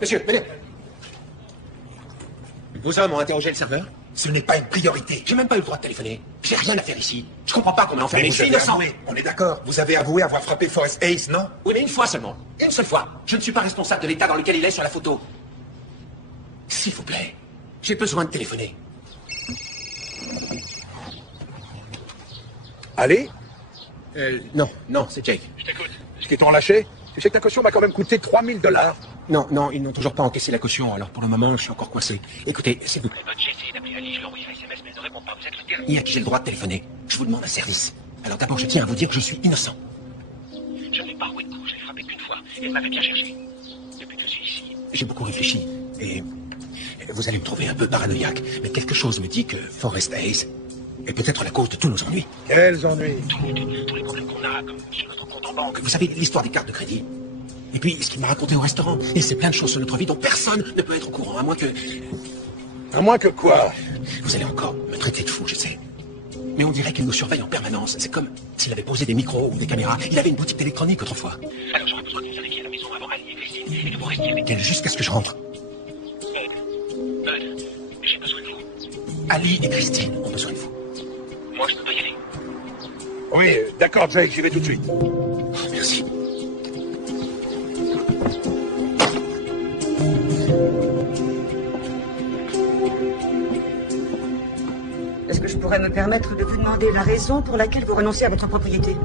Monsieur, venez. Vos hommes ont interrogé le serveur? Ce n'est pas une priorité. J'ai même pas eu le droit de téléphoner. J'ai rien à faire ici. Je comprends pas qu'on m'ait enfermé. Mais Je suis vous avez innocent. avoué, on est d'accord. Vous avez avoué avoir frappé Forrest Hayes, non? Oui, mais une fois seulement. Une seule fois. Je ne suis pas responsable de l'état dans lequel il est sur la photo. S'il vous plaît, j'ai besoin de téléphoner. Allez? Non, c'est Jake. Je t'écoute. Je t'ai lâché? Tu sais que ta caution m'a quand même coûté 3000 $. Non, ils n'ont toujours pas encaissé la caution, alors pour le moment, je suis encore coincé. Écoutez, s'il vous plaît. J'ai essayé d'appeler Ali, je lui ai envoyé un SMS, mais elle ne répond pas. Vous êtes le dernier. Qui à qui j'ai le droit de téléphoner? Je vous demande un service. Alors d'abord, je tiens à vous dire que je suis innocent. Elle m'avait bien cherché. Depuis que je suis ici. J'ai beaucoup réfléchi, et vous allez me trouver un peu paranoïaque, mais quelque chose me dit que Forrest Hayes est peut-être la cause de tous nos ennuis. Quels ennuis? Tous les problèmes qu'on a, comme sur notre compte en banque. Vous savez, l'histoire des cartes de crédit. Et puis, ce qu'il m'a raconté au restaurant. Et c'est plein de choses sur notre vie dont personne ne peut être au courant, à moins que... À moins que quoi? Vous allez encore me traiter de fou, je sais. Mais on dirait qu'il nous surveille en permanence. C'est comme s'il avait posé des micros ou des caméras. Il avait une boutique d'électronique autrefois. Alors j'aurais besoin de vous qui à la maison avant Ali et Christine, et que vous restiez avec Elle jusqu'à ce que je rentre. Bud, j'ai besoin de vous. Ali et Christine ont besoin de vous. Moi, je ne peux pas y aller. Oui, d'accord, Jake, j'y vais tout de suite. Oh, merci. Est-ce que je pourrais me permettre de vous demander la raison pour laquelle vous renoncez à votre propriété?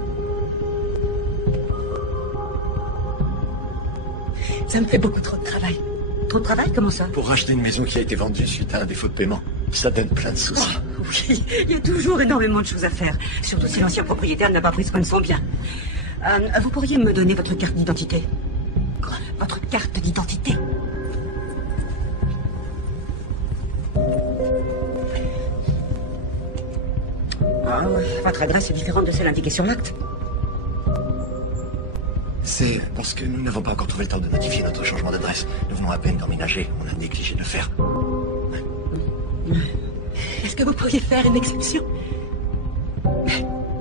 Ça me fait beaucoup trop de travail. Trop de travail? Comment ça? Pour racheter une maison qui a été vendue suite à un défaut de paiement. Ça donne plein de soucis. Oh, oui, il y a toujours énormément de choses à faire. Surtout si l'ancien propriétaire n'a pas pris soin de son bien. Vous pourriez me donner votre carte d'identité? Votre carte d'identité? Ah oui, votre adresse est différente de celle indiquée sur l'acte. C'est parce que nous n'avons pas encore trouvé le temps de notifier notre changement d'adresse. Nous venons à peine d'emménager. On a négligé de le faire. Est-ce que vous pourriez faire une exception?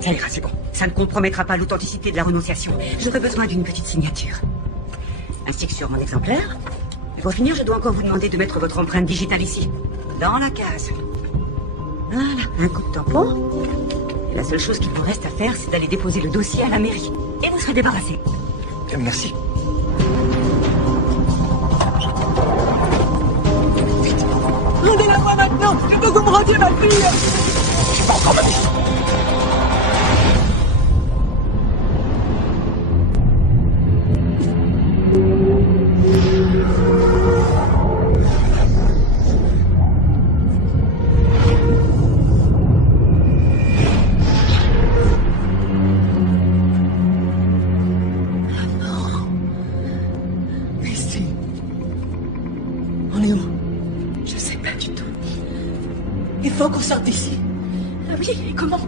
Ça ira, c'est bon. Ça ne compromettra pas l'authenticité de la renonciation. J'aurais besoin d'une petite signature. Ainsi que sur mon exemplaire. Pour finir, je dois encore vous demander de mettre votre empreinte digitale ici. Dans la case. Voilà, un coup de tampon. Et la seule chose qu'il vous reste à faire, c'est d'aller déposer le dossier à la mairie. Et vous serez débarrassé. Merci. Vite! Rendez-la-moi maintenant! Je veux que vous me rendiez ma fille! J'ai pas encore ma vie. Il faut qu'on sorte d'ici. Ah oui, comment?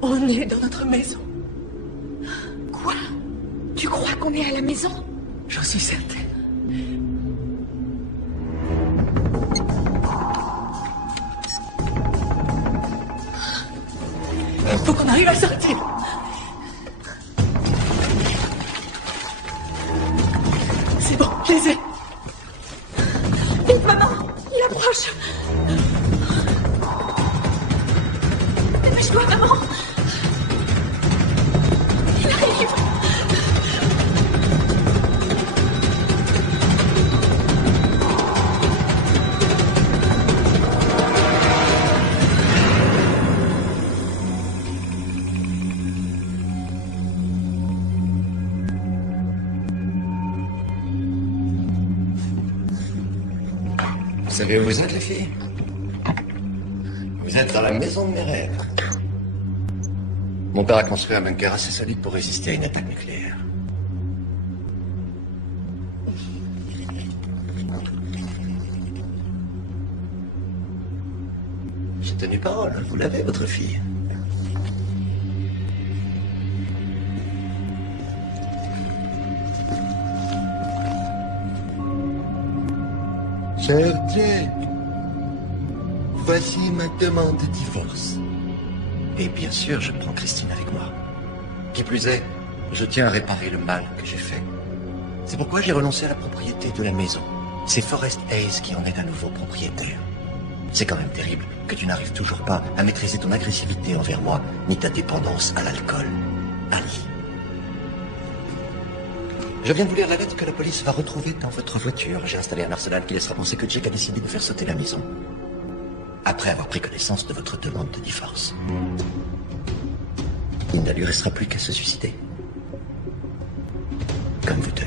On est dans notre maison. Quoi? Tu crois qu'on est à la maison? J'en suis certaine. Il faut qu'on arrive à sortir. C'est bon, je les ai. Vite, maman! Il approche! Dépêche-toi, maman! Il arrive! Vous savez où vous êtes, les filles? Vous êtes dans la maison de mes rêves. Mon père a construit un bunker assez solide pour résister à une attaque nucléaire. J'ai tenu parole, hein, vous l'avez, votre fille. Cher Jay, voici ma demande de divorce. Et bien sûr, je prends Christine avec moi. Qui plus est, je tiens à réparer le mal que j'ai fait. C'est pourquoi j'ai renoncé à la propriété de la maison. C'est Forrest Hayes qui en est un nouveau propriétaire. C'est quand même terrible que tu n'arrives toujours pas à maîtriser ton agressivité envers moi, ni ta dépendance à l'alcool. Ali. Je viens de vous lire la lettre que la police va retrouver dans votre voiture. J'ai installé un arsenal qui laissera penser que Jake a décidé de faire sauter la maison. Après avoir pris connaissance de votre demande de divorce. Il ne lui restera plus qu'à se suicider. Comme vous deux.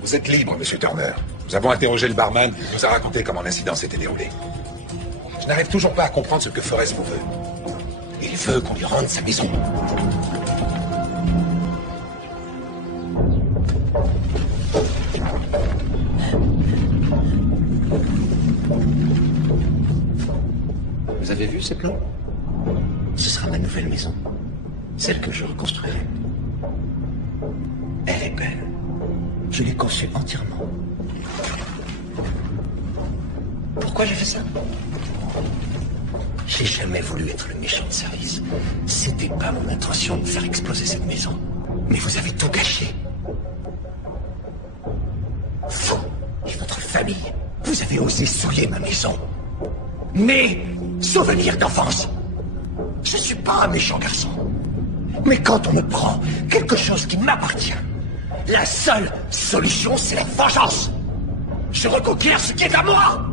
Vous êtes libre, monsieur Turner. Nous avons interrogé le barman, il nous a raconté comment l'incident s'était déroulé. Je n'arrive toujours pas à comprendre ce que Forrest vous veut. Il veut qu'on lui rende sa maison. Vous avez vu ce plan? Ce sera ma nouvelle maison. Celle que je reconstruirai. Elle est belle. Je l'ai conçue entièrement. Pourquoi j'ai fait ça? J'ai jamais voulu être le méchant de service. C'était pas mon intention de faire exploser cette maison. Mais vous avez tout gâché. Vous et votre famille, vous avez osé souiller ma maison. Mes souvenirs d'enfance. Je suis pas un méchant garçon. Mais quand on me prend quelque chose qui m'appartient, la seule solution, c'est la vengeance. Je reconquiers ce qui est à moi.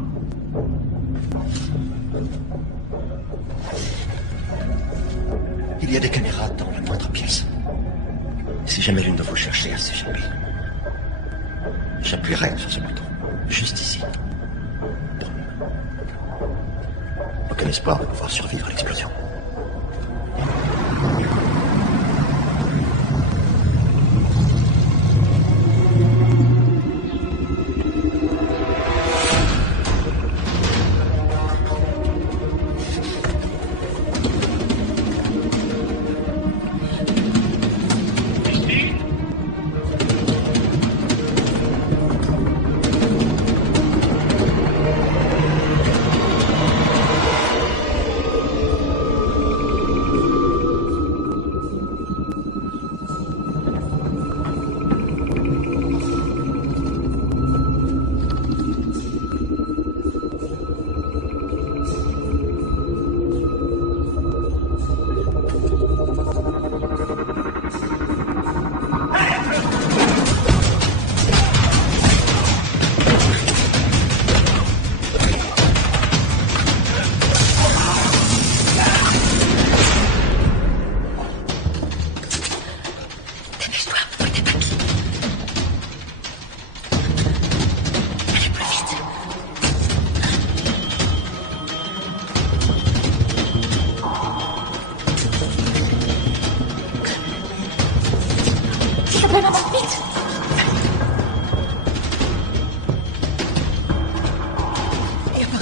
Il y a des caméras dans la moindre pièce. Si jamais l'une de vous cherchez à s'échapper, j'appuierai sur ce bouton, juste ici. Aucun espoir de pouvoir survivre à l'explosion.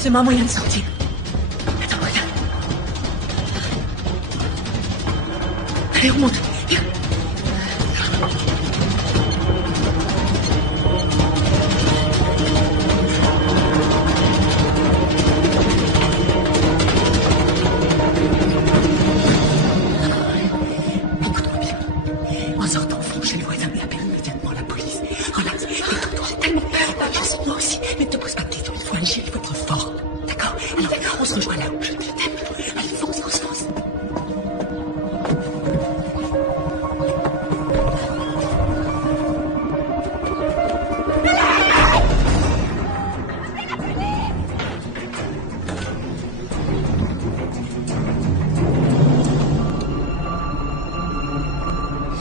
C'est ma moyen de sortir. Attends, regarde. Allez, remonte. Viens. Écoute-moi bien. En sortant, franchis le voisin de appelle immédiatement la police. Relax. Écoute-toi, j'ai tellement peur. Je sais, moi aussi. Mais ne te pose pas de questions. Il faut agir, il faut être fort. D'accord? Alors, on se rejoint là où je t'aime. Allez, fonce, fonce, fonce.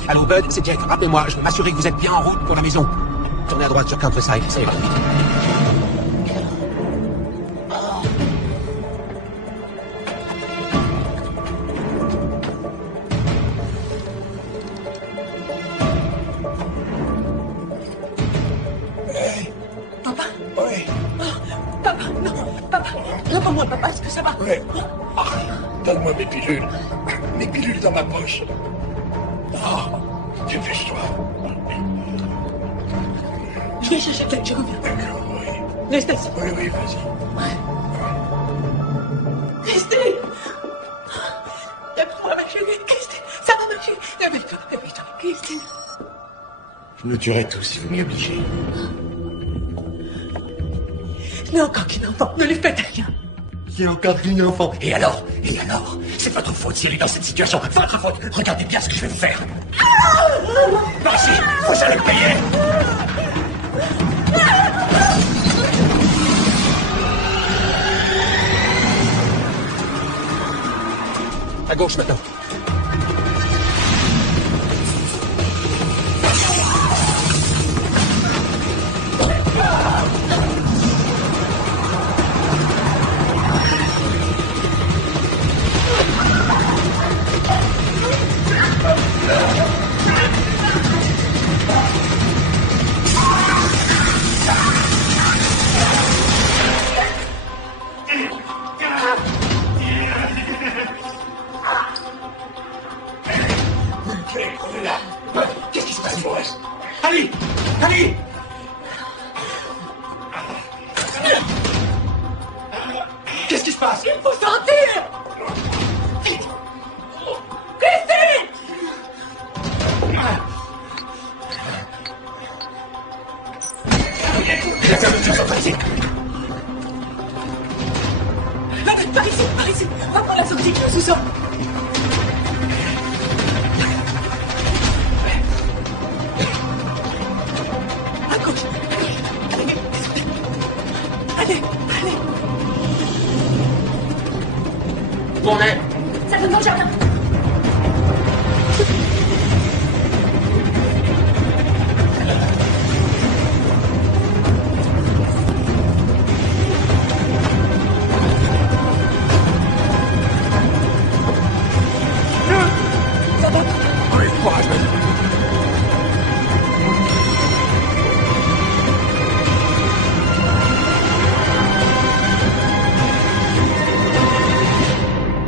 Allô, Bud, c'est Jake. Rappelez-moi, je veux m'assurer que vous êtes bien en route pour la maison. Tournez à droite sur Countryside, ça ira vite. Papa? Oui. Oh, papa, non, papa. Réponds-moi, papa, est-ce que ça va? Oui. Ah, donne-moi mes pilules. Mes pilules dans ma poche. Ah, dépêche-toi. Je vais chercher Jake, je reviens. D'accord, oui. Reste assis. Oui, oui, vas-y. Christine! Réponds-moi, ma chérie. Christine, ça va, ma chérie. Réveille-toi, réveille-toi. Christine. Je me tuerai tous si vous m'y obligez. Je n'ai encore qu'une enfant. Ne lui faites rien. J'ai encore qu'une enfant. Et alors? C'est votre faute si elle est dans cette situation. Votre faute. Regardez bien ce que je vais vous faire. Par ici, vous allez le payer. À gauche maintenant. Qu'est-ce qui se passe, Forrest? Ali! Ali! Qu'est-ce qui se passe? Il faut sortir! Christine! La fermeture sont ici. Par ici! Va pour la sortie, le sous-sol! À gauche! Allez! Où on est? Ça donne dans le jardin. Oui, courage, mec.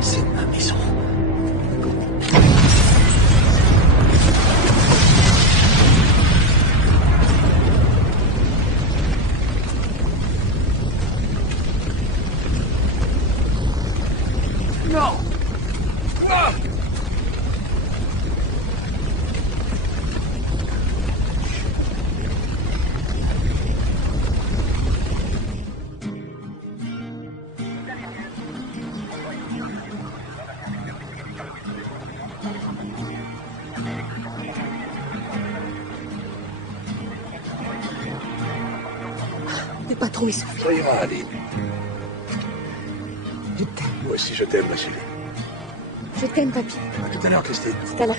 C'est ma maison. Non! Ah! T'es pas trop essoufflé. Ça ira, Ali. Je t'aime. Moi aussi, je t'aime, ma chérie. Je t'aime, papy. À tout à l'heure, Christine. Tout à l'heure.